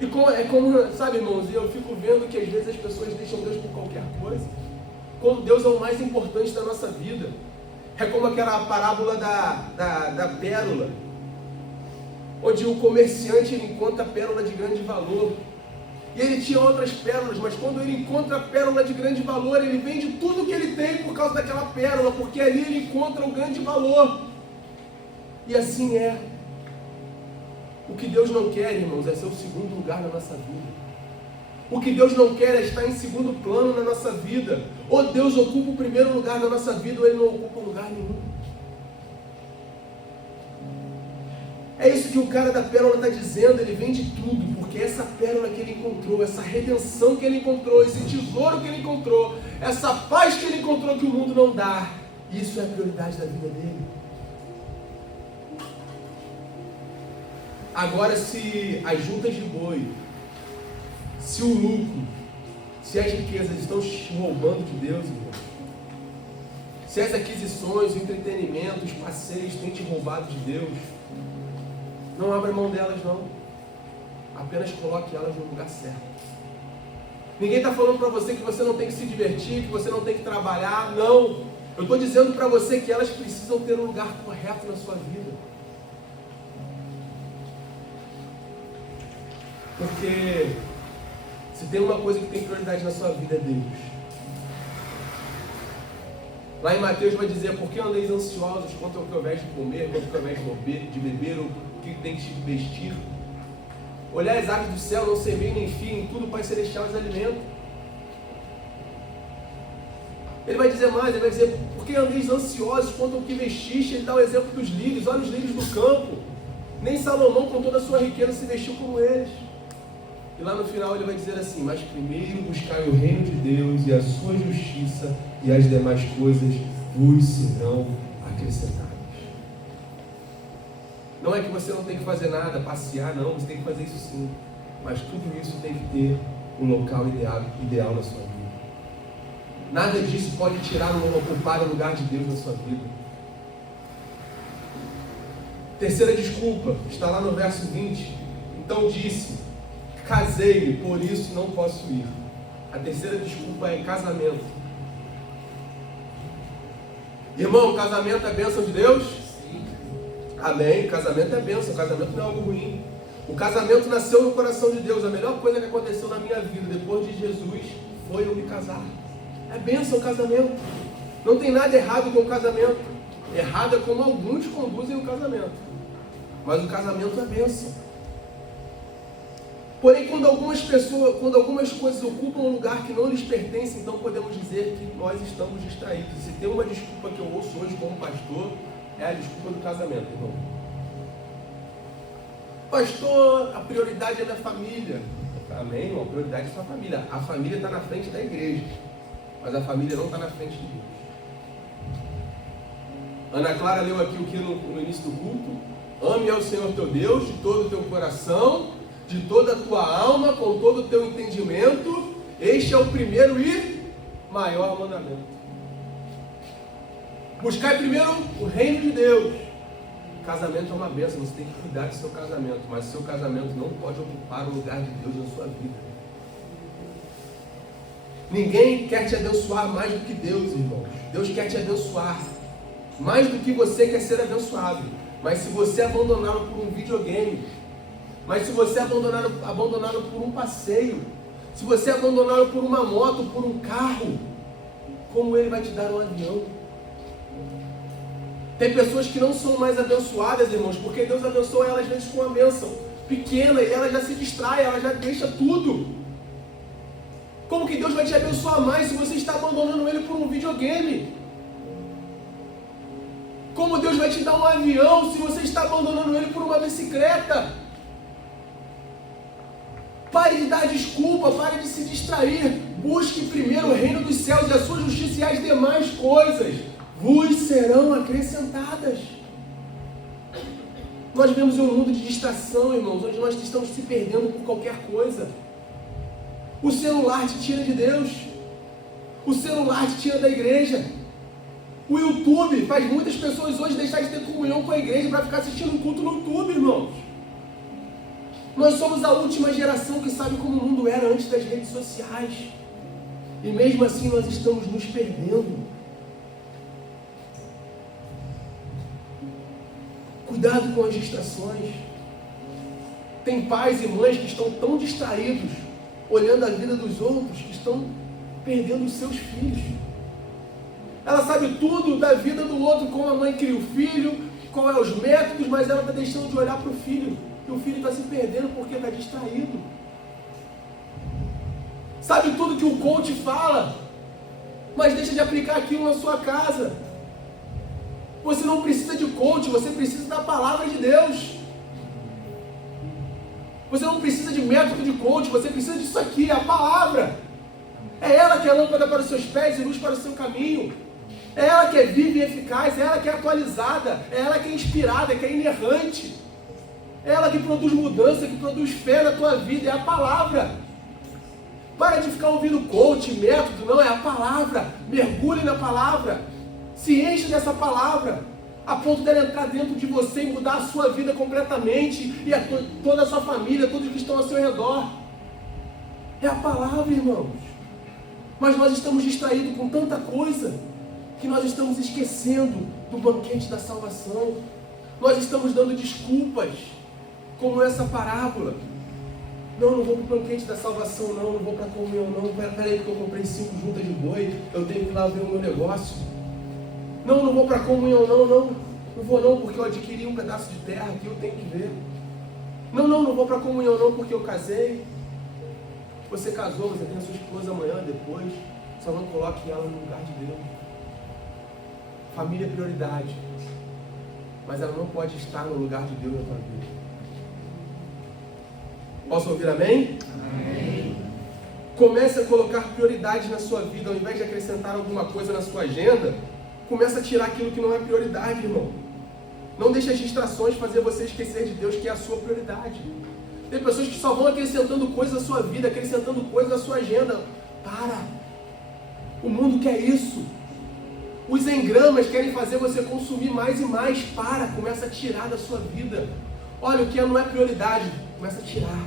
E sabe, irmãos, eu fico vendo que às vezes as pessoas deixam Deus por qualquer coisa, quando Deus é o mais importante da nossa vida. É como aquela parábola da pérola, onde o comerciante ele encontra a pérola de grande valor. E ele tinha outras pérolas, mas quando ele encontra a pérola de grande valor, ele vende tudo que ele tem por causa daquela pérola, porque ali ele encontra o grande valor. E assim é. O que Deus não quer, irmãos, é ser o segundo lugar na nossa vida. O que Deus não quer é estar em segundo plano na nossa vida. Ou Deus ocupa o primeiro lugar na nossa vida, ou Ele não ocupa lugar nenhum. É isso que o cara da pérola está dizendo. Ele vende tudo, porque essa pérola que ele encontrou, essa redenção que ele encontrou, esse tesouro que ele encontrou, essa paz que ele encontrou que o mundo não dá, isso é a prioridade da vida dele. Agora, se as juntas de boi, se o lucro, se as riquezas estão te roubando de Deus, irmão, se as aquisições, o entretenimento, os passeios têm te roubado de Deus, não abra mão delas não. Apenas coloque elas no lugar certo. Ninguém está falando para você que você não tem que se divertir, que você não tem que trabalhar, não. Eu estou dizendo para você que elas precisam ter um lugar correto na sua vida. Porque se tem uma coisa que tem prioridade na sua vida é Deus. Lá em Mateus vai dizer, por que andeis ansiosos quanto ao que ao invés de comer, quanto ao invés de beber, ou o que tem que se vestir? Olhar as aves do céu, não semeiam nem fiam, tudo o Pai Celestial as alimenta. Ele vai dizer mais, ele vai dizer, porque andeis ansiosos quanto ao que vestiste. Ele dá o exemplo dos lírios, olha os lírios do campo. Nem Salomão com toda a sua riqueza se vestiu como eles. E lá no final ele vai dizer assim, mas primeiro buscai o reino de Deus e a sua justiça, e as demais coisas vos serão acrescentadas. Não é que você não tem que fazer nada, passear, não, você tem que fazer isso sim. Mas tudo isso tem que ter um local ideal na sua vida. Nada disso pode ocupar o lugar de Deus na sua vida. Terceira desculpa, está lá no verso 20. Então disse, casei-me, por isso não posso ir. A terceira desculpa é casamento. Irmão, casamento é bênção de Deus? Sim. Amém, casamento é bênção, casamento não é algo ruim. O casamento nasceu no coração de Deus. A melhor coisa que aconteceu na minha vida depois de Jesus foi eu me casar. É bênção o casamento. Não tem nada errado com o casamento. Errado é como alguns conduzem o casamento. Mas o casamento é bênção. Porém, quando algumas coisas ocupam um lugar que não lhes pertence, então podemos dizer que nós estamos distraídos. Se tem uma desculpa que eu ouço hoje como pastor, é a desculpa do casamento, irmão. Pastor, a prioridade é da família. Amém, irmão? A prioridade é sua família. A família está na frente da igreja, mas a família não está na frente de Deus. Ana Clara leu aqui o que no início do culto. Ame ao Senhor teu Deus de todo o teu coração, de toda a tua alma, com todo o teu entendimento. Este é o primeiro e maior mandamento. Buscai primeiro o reino de Deus. Casamento é uma bênção, você tem que cuidar do seu casamento, mas o seu casamento não pode ocupar o lugar de Deus na sua vida. Ninguém quer te abençoar mais do que Deus, irmãos. Deus quer te abençoar mais do que você quer ser abençoado. Mas se você abandoná-lo por um videogame, mas se você abandoná-lo por um passeio, se você abandoná-lo por uma moto, por um carro, como Ele vai te dar um avião? Tem pessoas que não são mais abençoadas, irmãos, porque Deus abençoa elas às vezes com uma bênção pequena e ela já se distrai, ela já deixa tudo. Como que Deus vai te abençoar mais se você está abandonando Ele por um videogame? Como Deus vai te dar um avião se você está abandonando Ele por uma bicicleta? Pare de dar desculpa, pare de se distrair. Busque primeiro o reino dos céus e a sua justiça, e as demais coisas vos serão acrescentadas. Nós vivemos um mundo de distração, irmãos, onde nós estamos se perdendo por qualquer coisa. O celular te tira de Deus. O celular te tira da igreja. O YouTube faz muitas pessoas hoje deixar de ter comunhão com a igreja para ficar assistindo um culto no YouTube, irmãos. Nós somos a última geração que sabe como o mundo era antes das redes sociais. E mesmo assim nós estamos nos perdendo. Cuidado com as distrações. Tem pais e mães que estão tão distraídos, olhando a vida dos outros, que estão perdendo os seus filhos. Ela sabe tudo da vida do outro, como a mãe cria o filho, qual é os métodos, mas ela está deixando de olhar para o filho. E o filho está se perdendo porque está distraído. Sabe tudo que o coach fala, mas deixa de aplicar aquilo na sua casa. Você não precisa de coach, você precisa da palavra de Deus. Você não precisa de método de coach, você precisa disso aqui, a palavra. É ela que é lâmpada para os seus pés e luz para o seu caminho. É ela que é viva e eficaz, é ela que é atualizada, é ela que é inspirada, que é inerrante. É ela que produz mudança, que produz fé na tua vida, é a palavra. Para de ficar ouvindo coach, método, não, é a palavra. Mergulhe na palavra. Se enche dessa palavra, a ponto dela entrar dentro de você e mudar a sua vida completamente, e toda a sua família, todos que estão ao seu redor. É a palavra, irmãos. Mas nós estamos distraídos com tanta coisa, que nós estamos esquecendo do banquete da salvação. Nós estamos dando desculpas, como essa parábola. Não vou para o banquete da salvação, não vou para a comunhão, não. Peraí, porque eu comprei 5 juntas de boi, eu tenho que ir lá ver o meu negócio. Não vou para a comunhão, não vou não, porque eu adquiri um pedaço de terra que eu tenho que ver. Não vou para a comunhão, não, porque eu casei. Você casou, você tem a sua esposa amanhã, depois. Só não coloque ela no lugar de Deus. Família é prioridade, mas ela não pode estar no lugar de Deus na tua vida. Posso ouvir amém? Amém. Comece a colocar prioridades na sua vida, ao invés de acrescentar alguma coisa na sua agenda, comece a tirar aquilo que não é prioridade, irmão. Não deixe as distrações fazer você esquecer de Deus, que é a sua prioridade. Tem pessoas que só vão acrescentando coisas na sua vida, acrescentando coisas na sua agenda. Para! O mundo quer isso. Os engramas querem fazer você consumir mais e mais. Para! Começa a tirar da sua vida. Olha, o que não é prioridade, começa a tirar.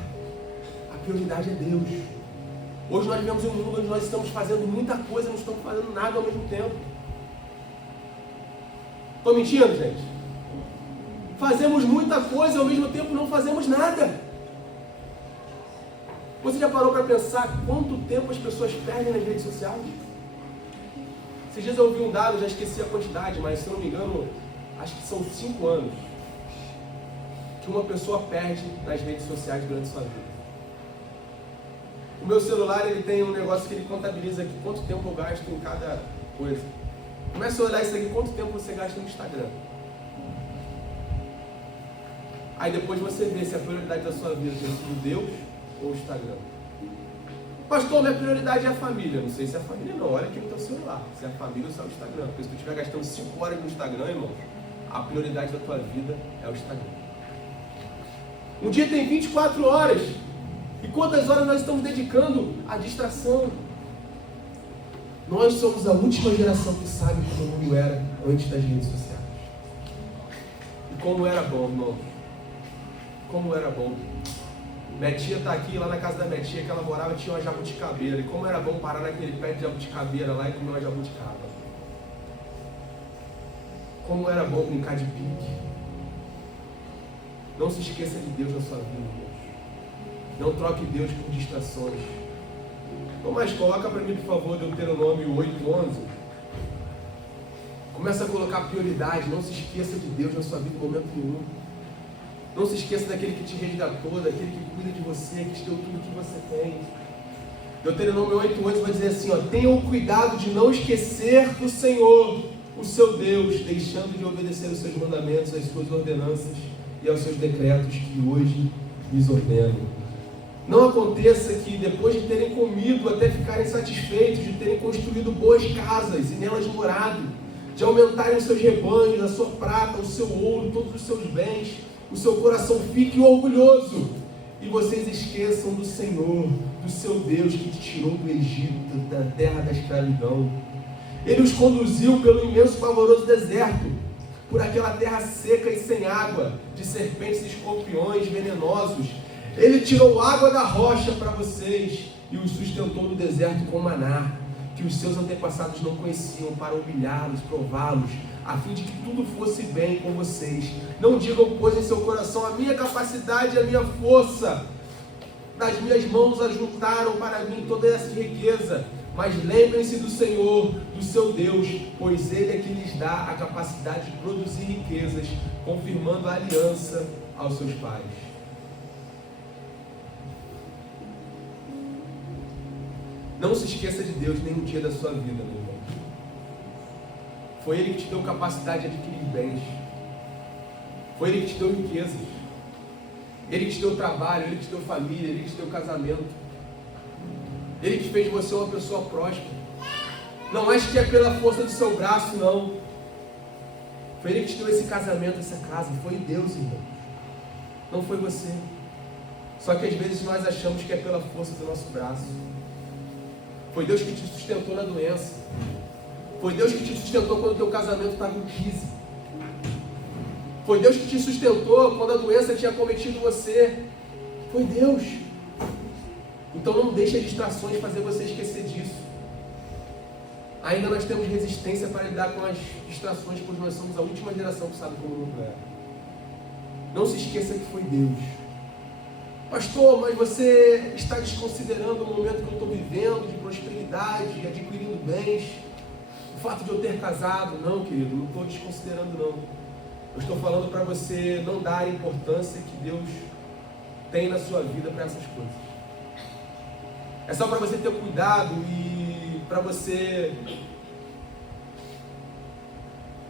A prioridade é Deus. Hoje nós vivemos em um mundo onde nós estamos fazendo muita coisa e não estamos fazendo nada ao mesmo tempo. Estou mentindo, gente? Fazemos muita coisa e ao mesmo tempo não fazemos nada. Você já parou para pensar quanto tempo as pessoas perdem nas redes sociais? Esses dias eu ouvi um dado, já esqueci a quantidade, mas se eu não me engano, acho que são 5 anos que uma pessoa perde nas redes sociais durante a sua vida. O meu celular, ele tem um negócio que ele contabiliza aqui quanto tempo eu gasto em cada coisa. Comece a olhar isso aqui, quanto tempo você gasta no Instagram. Aí depois você vê se a prioridade da sua vida tem sido Deus ou o Instagram. Pastor, minha prioridade é a família. Não sei se é a família não, olha aqui no teu celular. Se é a família ou se é o Instagram. Porque se tu estiver gastando 5 horas no Instagram, irmão, a prioridade da tua vida é o Instagram. Um dia tem 24 horas. E quantas horas nós estamos dedicando à distração? Nós somos a última geração que sabe como o mundo era antes das redes sociais. E como era bom, irmão. Como era bom. Minha tia está aqui, lá na casa da minha tia, que ela morava, tinha uma jabuticabeira. E como era bom parar naquele pé de jabuticabeira lá e comer uma jabuticaba. Como era bom brincar de pique. Não se esqueça de Deus na sua vida, irmãos. Não troque Deus por distrações. Tomás, coloca para mim, por favor, Deuteronômio 8:11. Começa a colocar prioridade. Não se esqueça de Deus na sua vida em momento nenhum. Não se esqueça daquele que te resgatou, daquele que cuida de você, que te deu tudo que você tem. Deuteronômio 8:11 vai dizer assim, ó: tenham cuidado de não esquecer do Senhor, o seu Deus, deixando de obedecer os seus mandamentos, as suas ordenanças e aos seus decretos que hoje lhes ordeno. Não aconteça que depois de terem comido até ficarem satisfeitos, de terem construído boas casas e nelas morado, de aumentarem os seus rebanhos, a sua prata, o seu ouro, todos os seus bens, o seu coração fique orgulhoso e vocês esqueçam do Senhor, do seu Deus que te tirou do Egito, da terra da escravidão. Ele os conduziu pelo imenso e pavoroso deserto, por aquela terra seca e sem água, de serpentes e escorpiões venenosos. Ele tirou água da rocha para vocês e os sustentou no deserto com maná, que os seus antepassados não conheciam, para humilhá-los, prová-los, a fim de que tudo fosse bem com vocês. Não digam, pois, em seu coração: a minha capacidade e a minha força, das minhas mãos ajuntaram para mim toda essa riqueza. Mas lembrem-se do Senhor, do seu Deus, pois Ele é que lhes dá a capacidade de produzir riquezas, confirmando a aliança aos seus pais. Não se esqueça de Deus nem um dia da sua vida, meu irmão. Foi Ele que te deu capacidade de adquirir bens. Foi Ele que te deu riquezas. Ele que te deu trabalho, Ele que te deu família, Ele que te deu casamento. Ele que fez você uma pessoa próspera. Não acho que é pela força do seu braço, não. Foi Ele que te deu esse casamento, essa casa. Foi Deus, irmão. Não foi você. Só que às vezes nós achamos que é pela força do nosso braço. Foi Deus que te sustentou na doença. Foi Deus que te sustentou quando o teu casamento estava em crise. Foi Deus que te sustentou quando a doença tinha cometido você. Foi Deus. Então não deixe as distrações fazer você esquecer disso. Ainda nós temos resistência para lidar com as distrações, pois nós somos a última geração que sabe como o mundo é. Não se esqueça que foi Deus. Pastor, mas você está desconsiderando o momento que eu estou vivendo, de prosperidade, adquirindo bens, o fato de eu ter casado. Não, querido, não estou desconsiderando, não. Eu estou falando para você não dar a importância que Deus tem na sua vida para essas coisas. É só para você ter cuidado e para você,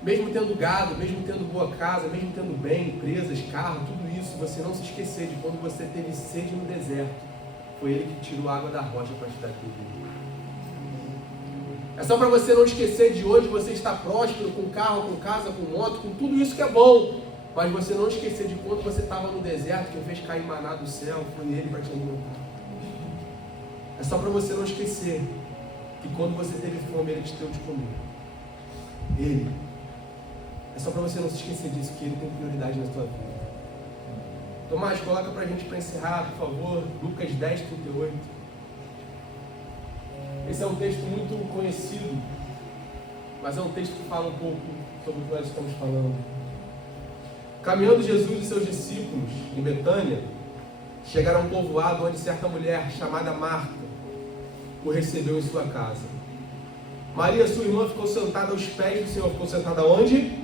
mesmo tendo gado, mesmo tendo boa casa, mesmo tendo bem, empresas, carro, tudo isso, você não se esquecer de quando você teve sede no deserto. Foi Ele que tirou a água da rocha para te dar tudo. É só para você não esquecer de hoje você está próspero, com carro, com casa, com moto, com tudo isso que é bom. Mas você não esquecer de quando você estava no deserto, quem fez cair maná do céu, foi Ele para te alimentar. É só para você não esquecer que quando você teve fome, Ele te deu de comer. Ele. É só para você não se esquecer disso, que Ele tem prioridade na sua vida. Tomás, coloca para a gente para encerrar, por favor, Lucas 10, 38. Esse é um texto muito conhecido, mas é um texto que fala um pouco sobre o que nós estamos falando. Caminhando Jesus e seus discípulos em Betânia, chegaram a um povoado onde certa mulher chamada Marta o recebeu em sua casa. Maria, sua irmã, ficou sentada aos pés do Senhor. Ficou sentada onde?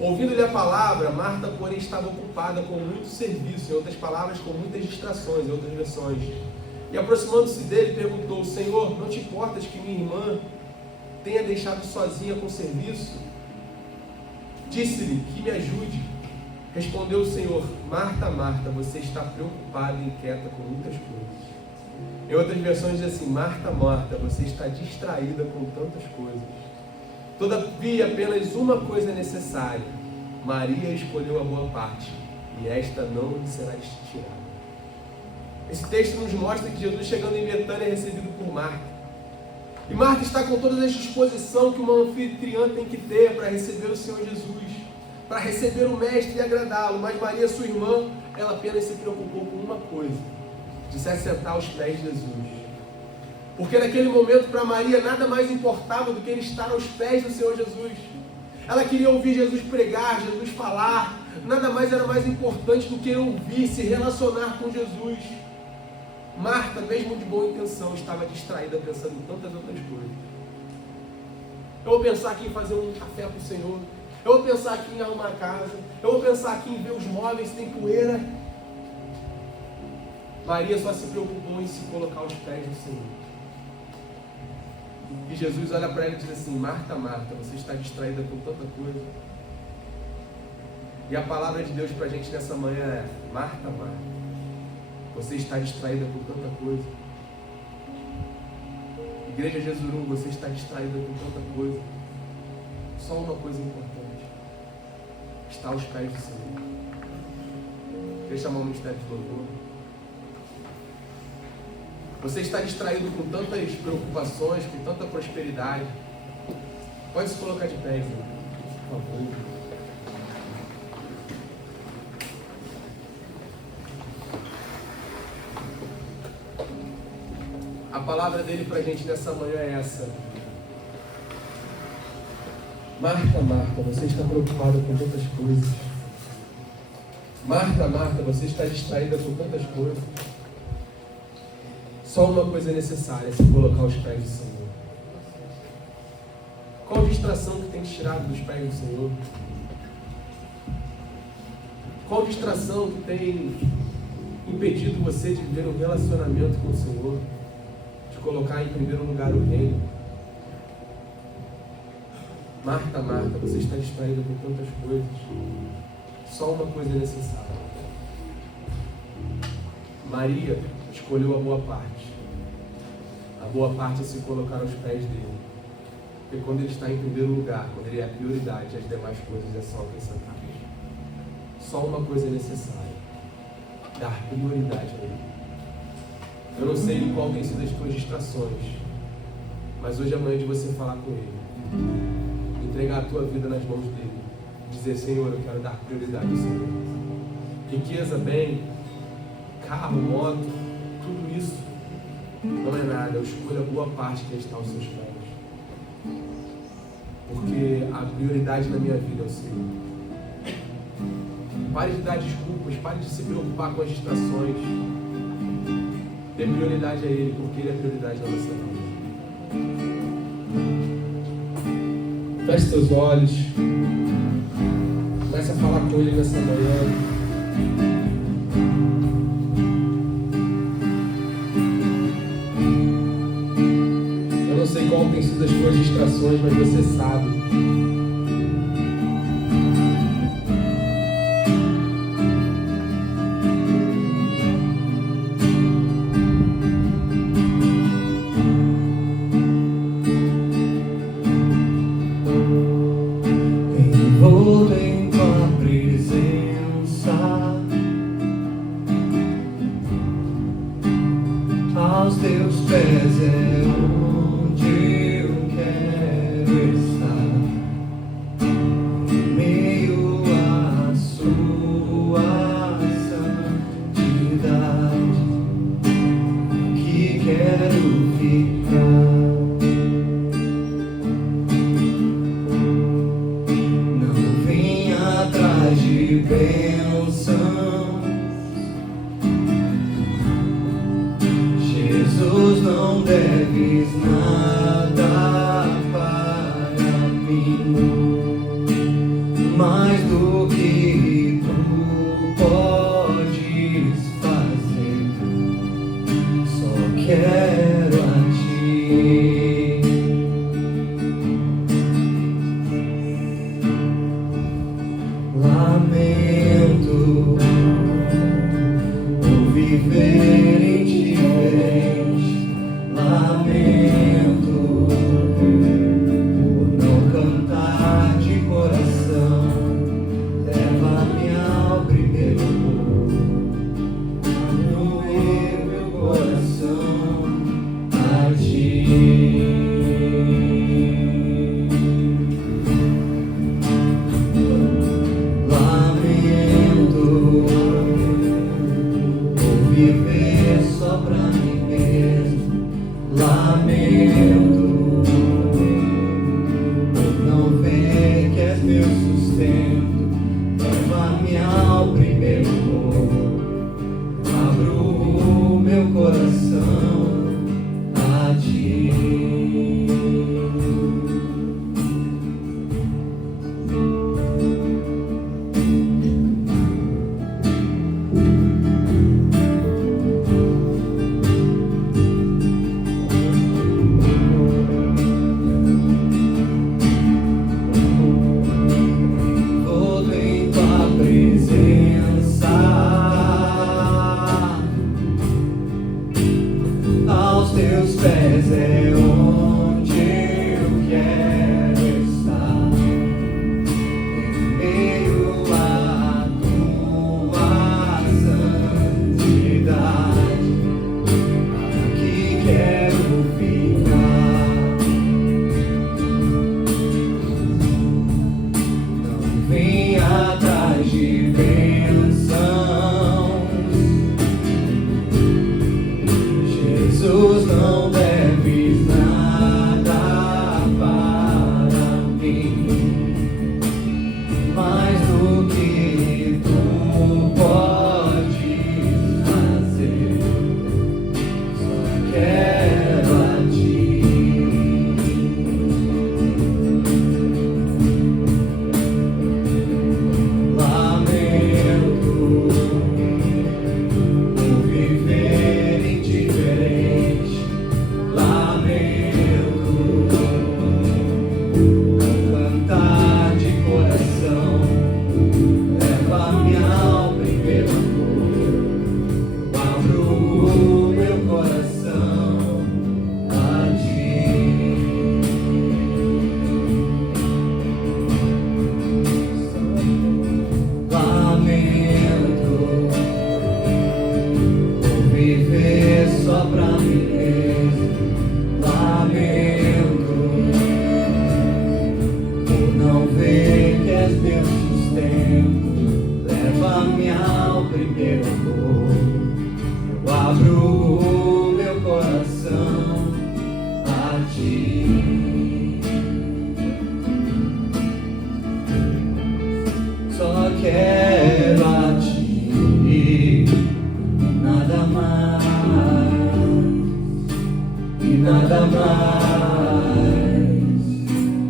Ouvindo-lhe a palavra, Marta, porém, estava ocupada com muito serviço, em outras palavras, com muitas distrações, em outras versões. E aproximando-se dele, perguntou: Senhor, não te importas que minha irmã tenha deixado sozinha com o serviço? Disse-lhe que me ajude. Respondeu o Senhor: Marta, Marta, você está preocupada e inquieta com muitas coisas. Em outras versões diz assim: Marta, Marta, você está distraída com tantas coisas. Todavia, apenas uma coisa é necessária. Maria escolheu a boa parte, e esta não lhe será tirada. Esse texto nos mostra que Jesus, chegando em Betânia, é recebido por Marta. E Marta está com toda essa disposição que uma anfitriã tem que ter para receber o Senhor Jesus, para receber o Mestre e agradá-lo. Mas Maria, sua irmã, ela apenas se preocupou com uma coisa: de se assentar aos pés de Jesus. Porque naquele momento, para Maria, nada mais importava do que ele estar aos pés do Senhor Jesus. Ela queria ouvir Jesus pregar, Jesus falar. Nada mais era mais importante do que ouvir, se relacionar com Jesus. Marta, mesmo de boa intenção, estava distraída pensando em tantas outras coisas. Eu vou pensar aqui em fazer um café para o Senhor. Eu vou pensar aqui em arrumar a casa. Eu vou pensar aqui em ver os móveis se tem poeira. Maria só se preocupou em se colocar aos pés do Senhor. E Jesus olha para ela e diz assim: Marta, Marta, você está distraída com tanta coisa. E a palavra de Deus para a gente nessa manhã é: Marta, Marta, você está distraída com tanta coisa. Igreja Jesurum, você está distraída com tanta coisa. Só uma coisa importante: está aos pés do Senhor. Deixa chamar o ministério de louvor. Você está distraído com tantas preocupações, com tanta prosperidade. Pode se colocar de pé, por favor. A palavra dele para a gente nessa manhã é essa: Marta, Marta, você está preocupada com tantas coisas. Marta, Marta, você está distraída com tantas coisas. Só uma coisa é necessária: se colocar aos pés do Senhor. Qual distração que tem te tirado dos pés do Senhor? Qual distração que tem impedido você de viver um relacionamento com o Senhor? De colocar em primeiro lugar o reino? Marta, Marta, você está distraída com tantas coisas. Só uma coisa é necessária. Maria escolheu a boa parte. A boa parte é se colocar aos pés dele. Porque quando ele está em primeiro lugar, quando ele é a prioridade, as demais coisas é só acrescentar. Só uma coisa é necessária: dar prioridade a ele. Eu não sei qual tem sido as tuas distrações, mas hoje é manhã de você falar com ele, entregar a tua vida nas mãos dele, dizer: Senhor, eu quero dar prioridade ao Senhor. Riqueza, bem, carro, moto, tudo isso não é nada. Eu escolho a boa parte que está aos seus pés, porque a prioridade na minha vida é o Senhor. Pare de dar desculpas, pare de se preocupar com as distrações. Dê prioridade a Ele, porque Ele é a prioridade da nossa vida. Feche seus olhos. Comece a falar com Ele nessa manhã. forças das tuas distrações, mas você sabe. Aos teus pés é onde eu quero estar, em meio à sua santidade, que quero ficar. Não vim atrás de bênção, Jesus, não deves nada para mim, mais do que tu podes fazer, só quero a ti. Lamento por viver indiferente, lamento por não cantar de coração. Leva-me ao primeiro amor, no meu coração a ti. Viver só pra mim mesmo, lamento por não ver que és meu sustento. Leva-me ao primeiro amor, abro o meu coração a ti. Aos teus pés é onde eu quero estar, em meio à tua santidade, aqui quero ficar. Não vim atrás de bênção, Jesus, não deves nada para mim, mais do que tu podes fazer, só quero a ti. Lamento por viver indiferente, lamento não cantar de coração. Leva-me ao primeiro amor, abro o meu coração a ti. Lamento por viver só pra mim mesmo, lamento por não ver que és meu sustento. Leva-me ao primeiro amor, eu abro o meu coração a ti. Só quero a ti, nada mais, e nada mais,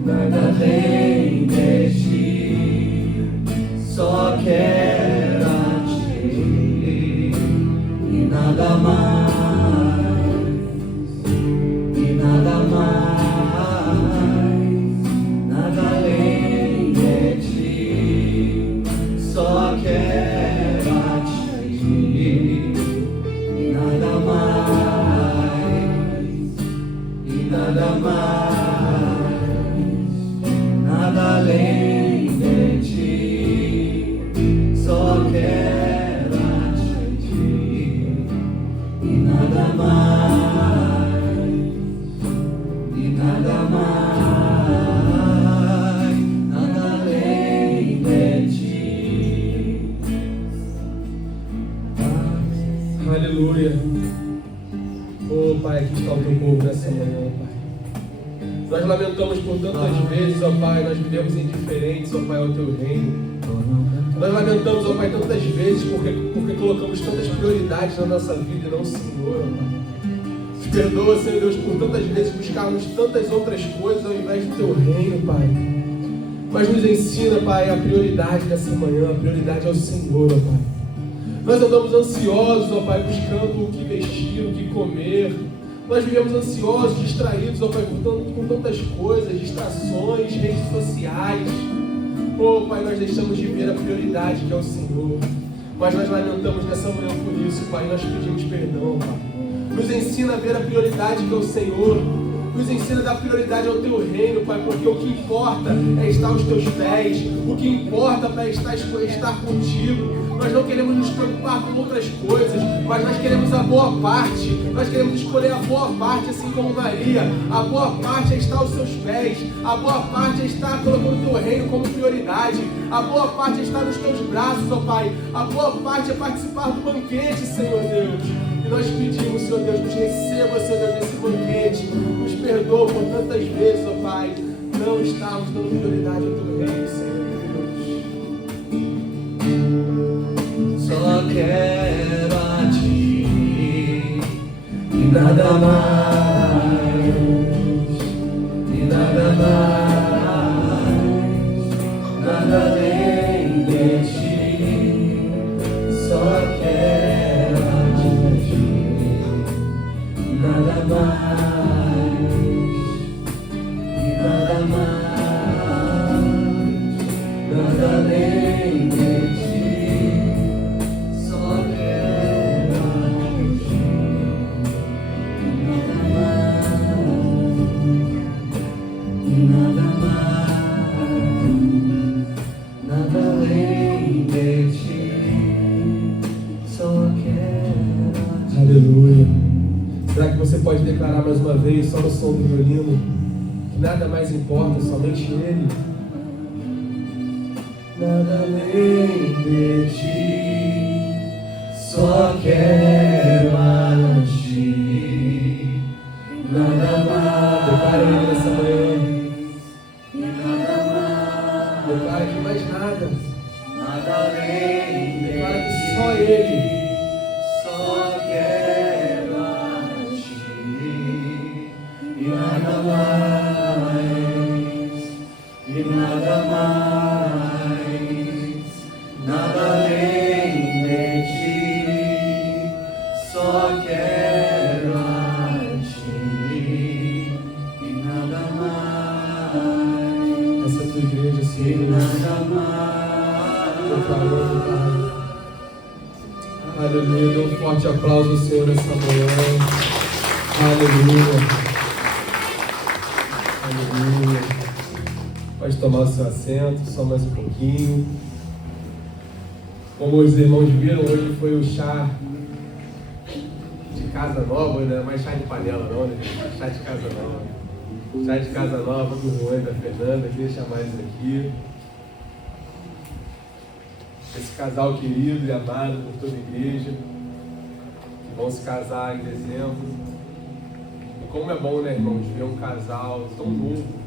nada além de ti. Só quero a ti, e nada mais, e nada mais. quero a ti, e nada mais, nada além de ti. Só quero a ti, e nada mais, nada além de ti. Aleluia. Oh, Pai, aqui está o teu povo nessa manhã, Pai. Nós lamentamos por tantas vezes, ó Pai, nós vivemos indiferentes, ó Pai, ao teu reino. Nós lamentamos, ó Pai, tantas vezes porque colocamos tantas prioridades na nossa vida e não o Senhor, ó Pai. Nos perdoa, Senhor Deus, por tantas vezes buscarmos tantas outras coisas ao invés do teu reino, Pai. Mas nos ensina, Pai, a prioridade dessa manhã, a prioridade é o Senhor, ó Pai. Nós andamos ansiosos, ó Pai, buscando o que vestir, o que comer. Nós vivemos ansiosos, distraídos, ó Pai, com tantas coisas, distrações, redes sociais. Oh, Pai, nós deixamos de ver a prioridade que é o Senhor. Mas nós lamentamos nessa manhã por isso, Pai, nós pedimos perdão, Pai. Nos ensina a ver a prioridade que é o Senhor. Nos ensina a dar prioridade ao Teu reino, Pai, porque o que importa é estar aos Teus pés. O que importa, Pai, é estar contigo. Nós não queremos nos preocupar com outras coisas, mas nós queremos a boa parte. Nós queremos escolher a boa parte, assim como Maria. A boa parte é estar aos Seus pés. A boa parte é estar colocando o Teu reino como prioridade. A boa parte é estar nos Teus braços, ó Pai. A boa parte é participar do banquete, Senhor Deus. E nós pedimos, Senhor Deus, nos receba, Senhor Deus, nesse banquete. Nos perdoa por tantas vezes, ó Pai, não estamos dando prioridade ao Teu reino, Senhor Deus. Só quero a ti, e nada mais, nada além de ti. Só quero a ti, nada mais, nada além de ti. Aleluia. Será que você pode declarar mais uma vez, só no som do violino, que nada mais importa, somente Ele? Nada além de ti, só quero a ti, nada mais. Declara Ele nessa manhã. Nada mais. Declara que mais nada. Nada além de Declara que ti, só Ele. só quero a ti, e nada mais, nada além de ti, só quero a ti, e nada mais. Essa é a tua igreja, Senhor. Nada mais. Declarando, Pai. Aleluia. Dê um forte aplauso ao Senhor nessa manhã. Aleluia. Aleluia. Pode tomar o seu assento, só mais um pouquinho. Como os irmãos viram, hoje foi o chá de casa nova, né? Mais chá de panela não, né? Chá de casa nova. Chá de casa nova do Juan e da Fernanda, queria chamar eles aqui. Esse casal querido e amado por toda a igreja, que vão se casar em dezembro. E como é bom, né, irmãos, ver um casal tão novo,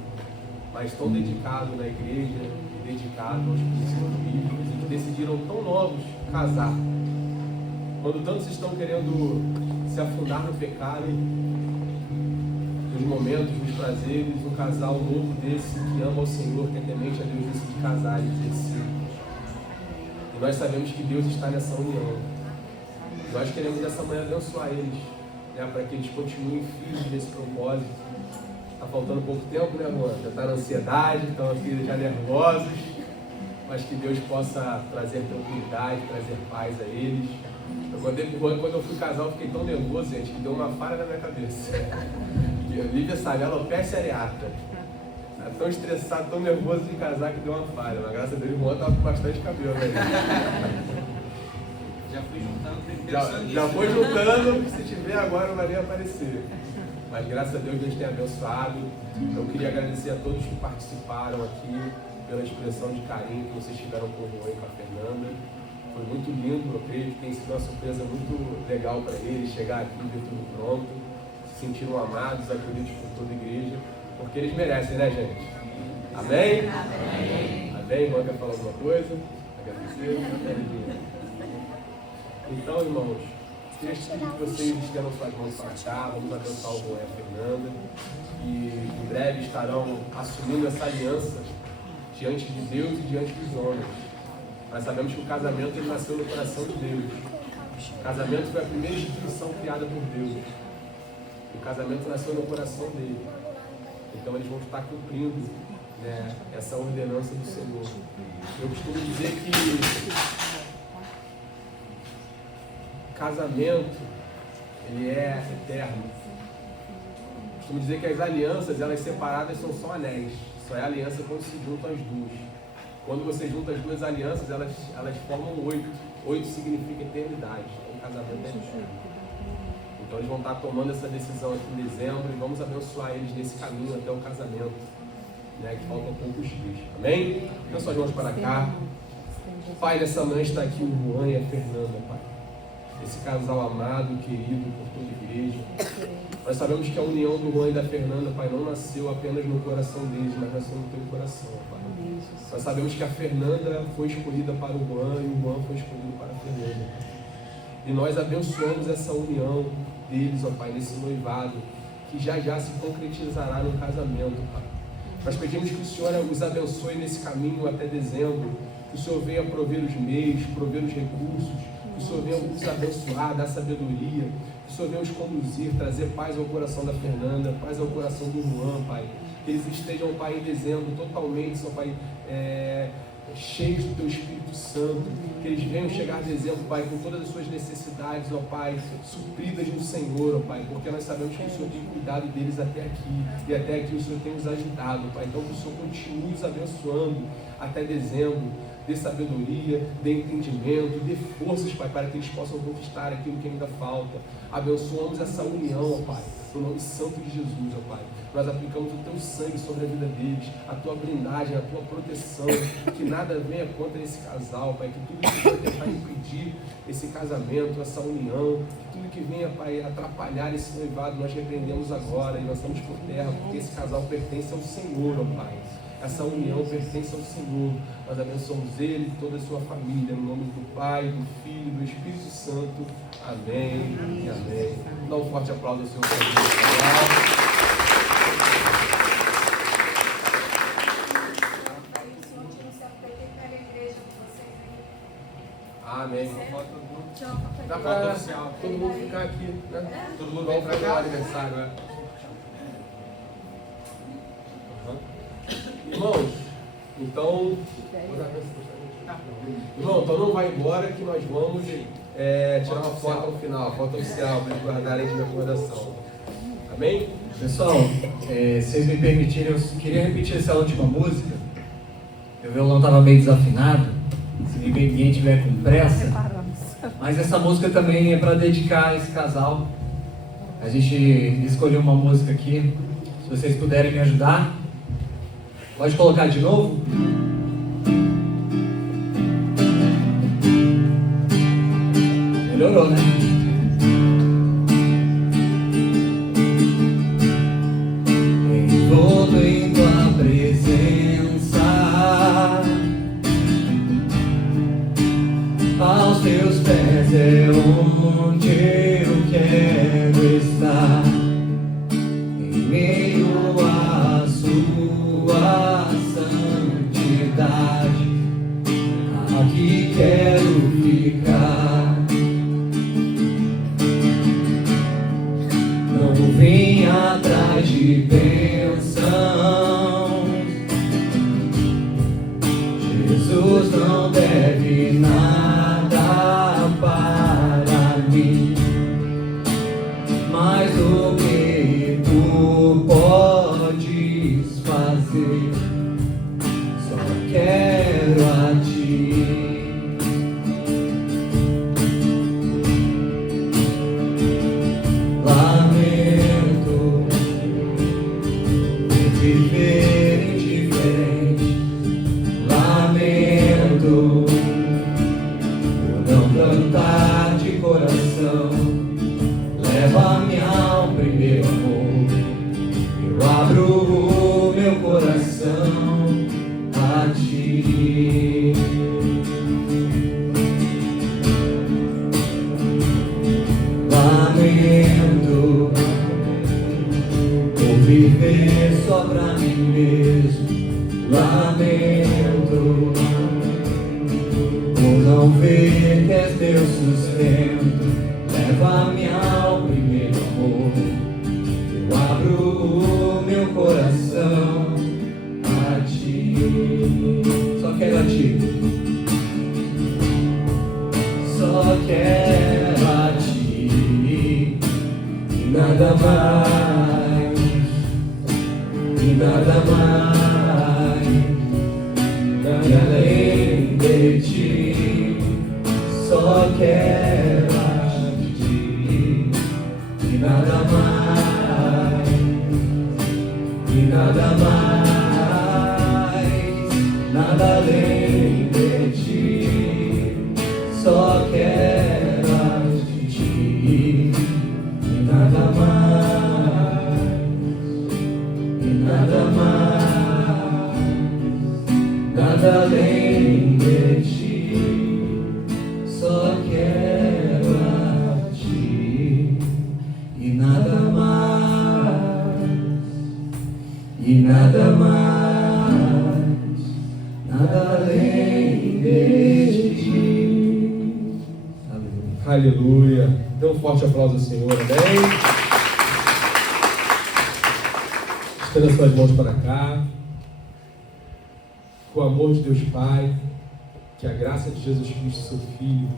mas tão dedicado na igreja, dedicado aos princípios bíblicos, e que decidiram tão novos casar. Quando tantos estão querendo se afundar no pecado, nos momentos, nos prazeres, um casal novo desse, que ama o Senhor, que é temente a Deus, decide casar e dizer sim. E nós sabemos que Deus está nessa união. Nós queremos nessa manhã abençoar eles, né, para que eles continuem firmes nesse propósito. Está faltando pouco tempo, né, Juan? Já está na ansiedade, estão aqui já nervosos. mas que Deus possa trazer tranquilidade, trazer paz a eles. Quando eu fui casar, eu fiquei tão nervoso, gente, que deu uma falha na minha cabeça. Lívia sabe, alopecia areata. Tão estressado, tão nervoso de casar que deu uma falha. Mas graças a Deus, o irmão estava com bastante cabelo aí. Já fui juntando, já foi juntando, se tiver agora não vai nem aparecer. Mas graças a Deus, Deus tem abençoado. Eu queria agradecer a todos que participaram aqui pela expressão de carinho que vocês tiveram com o Juan e com a Fernanda. Foi muito lindo, eu creio que tem sido uma surpresa muito legal para eles chegar aqui e ver tudo pronto, se sentiram amados, acredito, por toda a igreja, porque eles merecem, né, gente? Amém? Amém. Amém? Irmão, quer falar alguma coisa? Agradecer? Então, irmãos, queria que vocês estendam suas mãos para cá, vamos abençoar o Juan e a Fernanda, e em breve estarão assumindo essa aliança diante de Deus e diante dos homens. Nós sabemos que o casamento ele nasceu no coração de Deus. O casamento foi a primeira instituição criada por Deus. O casamento nasceu no coração dele. Então eles vão estar cumprindo, né, essa ordenança do Senhor. Eu costumo dizer que casamento ele é eterno. Eu costumo dizer que as alianças, elas separadas, são só anéis. Só é aliança quando se juntam as duas. Quando você junta as duas alianças, elas formam 8. 8 significa eternidade. Então, o casamento é eterno. Então, eles vão estar tomando essa decisão aqui em dezembro e vamos abençoar eles nesse caminho até o casamento, né, que faltam poucos dias. Amém? Então, suas mãos para cá. Pai, nessa manhã está aqui o Juan e a Fernanda, Pai. Esse casal amado, querido por toda a igreja. Nós sabemos que a união do Juan e da Fernanda, Pai, não nasceu apenas no coração deles, mas nasceu no teu coração, Pai. Nós sabemos que a Fernanda foi escolhida para o Juan e o Juan foi escolhido para a Fernanda. E nós abençoamos essa união deles, ó Pai, nesse noivado, que já se concretizará no casamento, Pai. Nós pedimos que o Senhor os abençoe nesse caminho até dezembro, que o Senhor venha prover os meios, prover os recursos, que o Senhor venha os abençoar, dar sabedoria, que o Senhor venha os conduzir, trazer paz ao coração da Fernanda, paz ao coração do Juan, Pai. Que eles estejam, Pai, em dezembro totalmente, ó Pai, cheios do Teu Espírito Santo, que eles venham chegar em dezembro, Pai, com todas as suas necessidades, ó Pai, supridas no Senhor, ó Pai, porque nós sabemos que o Senhor tem cuidado deles até aqui, e até aqui o Senhor tem os ajudado, Pai. Então que o Senhor continue os abençoando até dezembro, dê sabedoria, dê entendimento, dê forças, Pai, para que eles possam conquistar aquilo que ainda falta. Abençoamos essa união, ó Pai, no nome santo de Jesus, ó Pai. Nós aplicamos o Teu sangue sobre a vida deles, a Tua blindagem, a Tua proteção, que nada venha contra esse casal, Pai, que tudo que venha tentar impedir esse casamento, essa união, que tudo que venha, Pai, atrapalhar esse noivado, nós repreendemos agora e nós estamos por terra, porque esse casal pertence ao Senhor, ó Pai. Essa união pertence ao Senhor. Nós abençoamos ele e toda a sua família, no nome do Pai, do Filho e do Espírito Santo. Amém e amém. Dá um forte aplauso ao Senhor. Amém. Dá para todo mundo ficar aqui, né? Todo mundo vai para o aniversário, né? Irmãos, então não vai embora que nós vamos tirar uma foto no final, foto oficial, para eles guardarem de recordação. Amém? Pessoal, se vocês me permitirem, eu queria repetir essa última música. Meu violão estava meio desafinado, se ninguém tiver com pressa. Mas essa música também é para dedicar a esse casal. A gente escolheu uma música aqui, se vocês puderem me ajudar. Pode colocar de novo? Melhorou, né? Envolto em tua presença, aos teus pés é onde eu quero estar, em meio à sua santidade, aqui quero ficar. Não vim atrás de bênção, Jesus mesmo lamento por não ver que és meu sustento. Leva-me ao primeiro amor. Eu abro o meu coração a ti. Só quero a ti. Só quero a ti. E nada mais. E nada mais. E além de ti. Só quero a ti. E nada mais. E nada mais. Nada além de ti. Só quero a ti. E nada mais. E nada mais. Nada além de ti. Só quero a ti. E nada mais. E nada mais. Nada além de ti. Aleluia. Aleluia. Dê um forte aplauso ao Senhor, amém? Estenda suas mãos para cá. Com o amor de Deus Pai, que a graça de Jesus Cristo, seu Filho,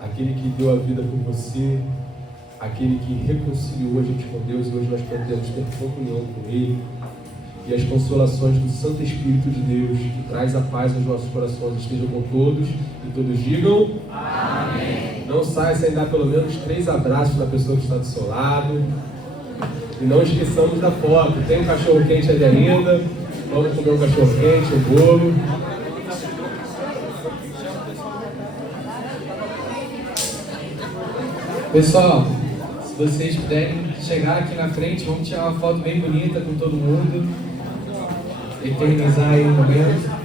aquele que deu a vida por você, aquele que reconciliou a gente com Deus, e hoje nós podemos ter comunhão com Ele, e as consolações do Santo Espírito de Deus, que traz a paz aos nossos corações, estejam com todos, e todos digam amém. Não saia sem dar pelo menos 3 abraços na pessoa que está do seu lado. E não esqueçamos da foto. Tem um cachorro quente ali ainda. Vamos comer um cachorro quente, um bolo. Pessoal, se vocês puderem chegar aqui na frente, vamos tirar uma foto bem bonita com todo mundo. Eternizar aí o momento.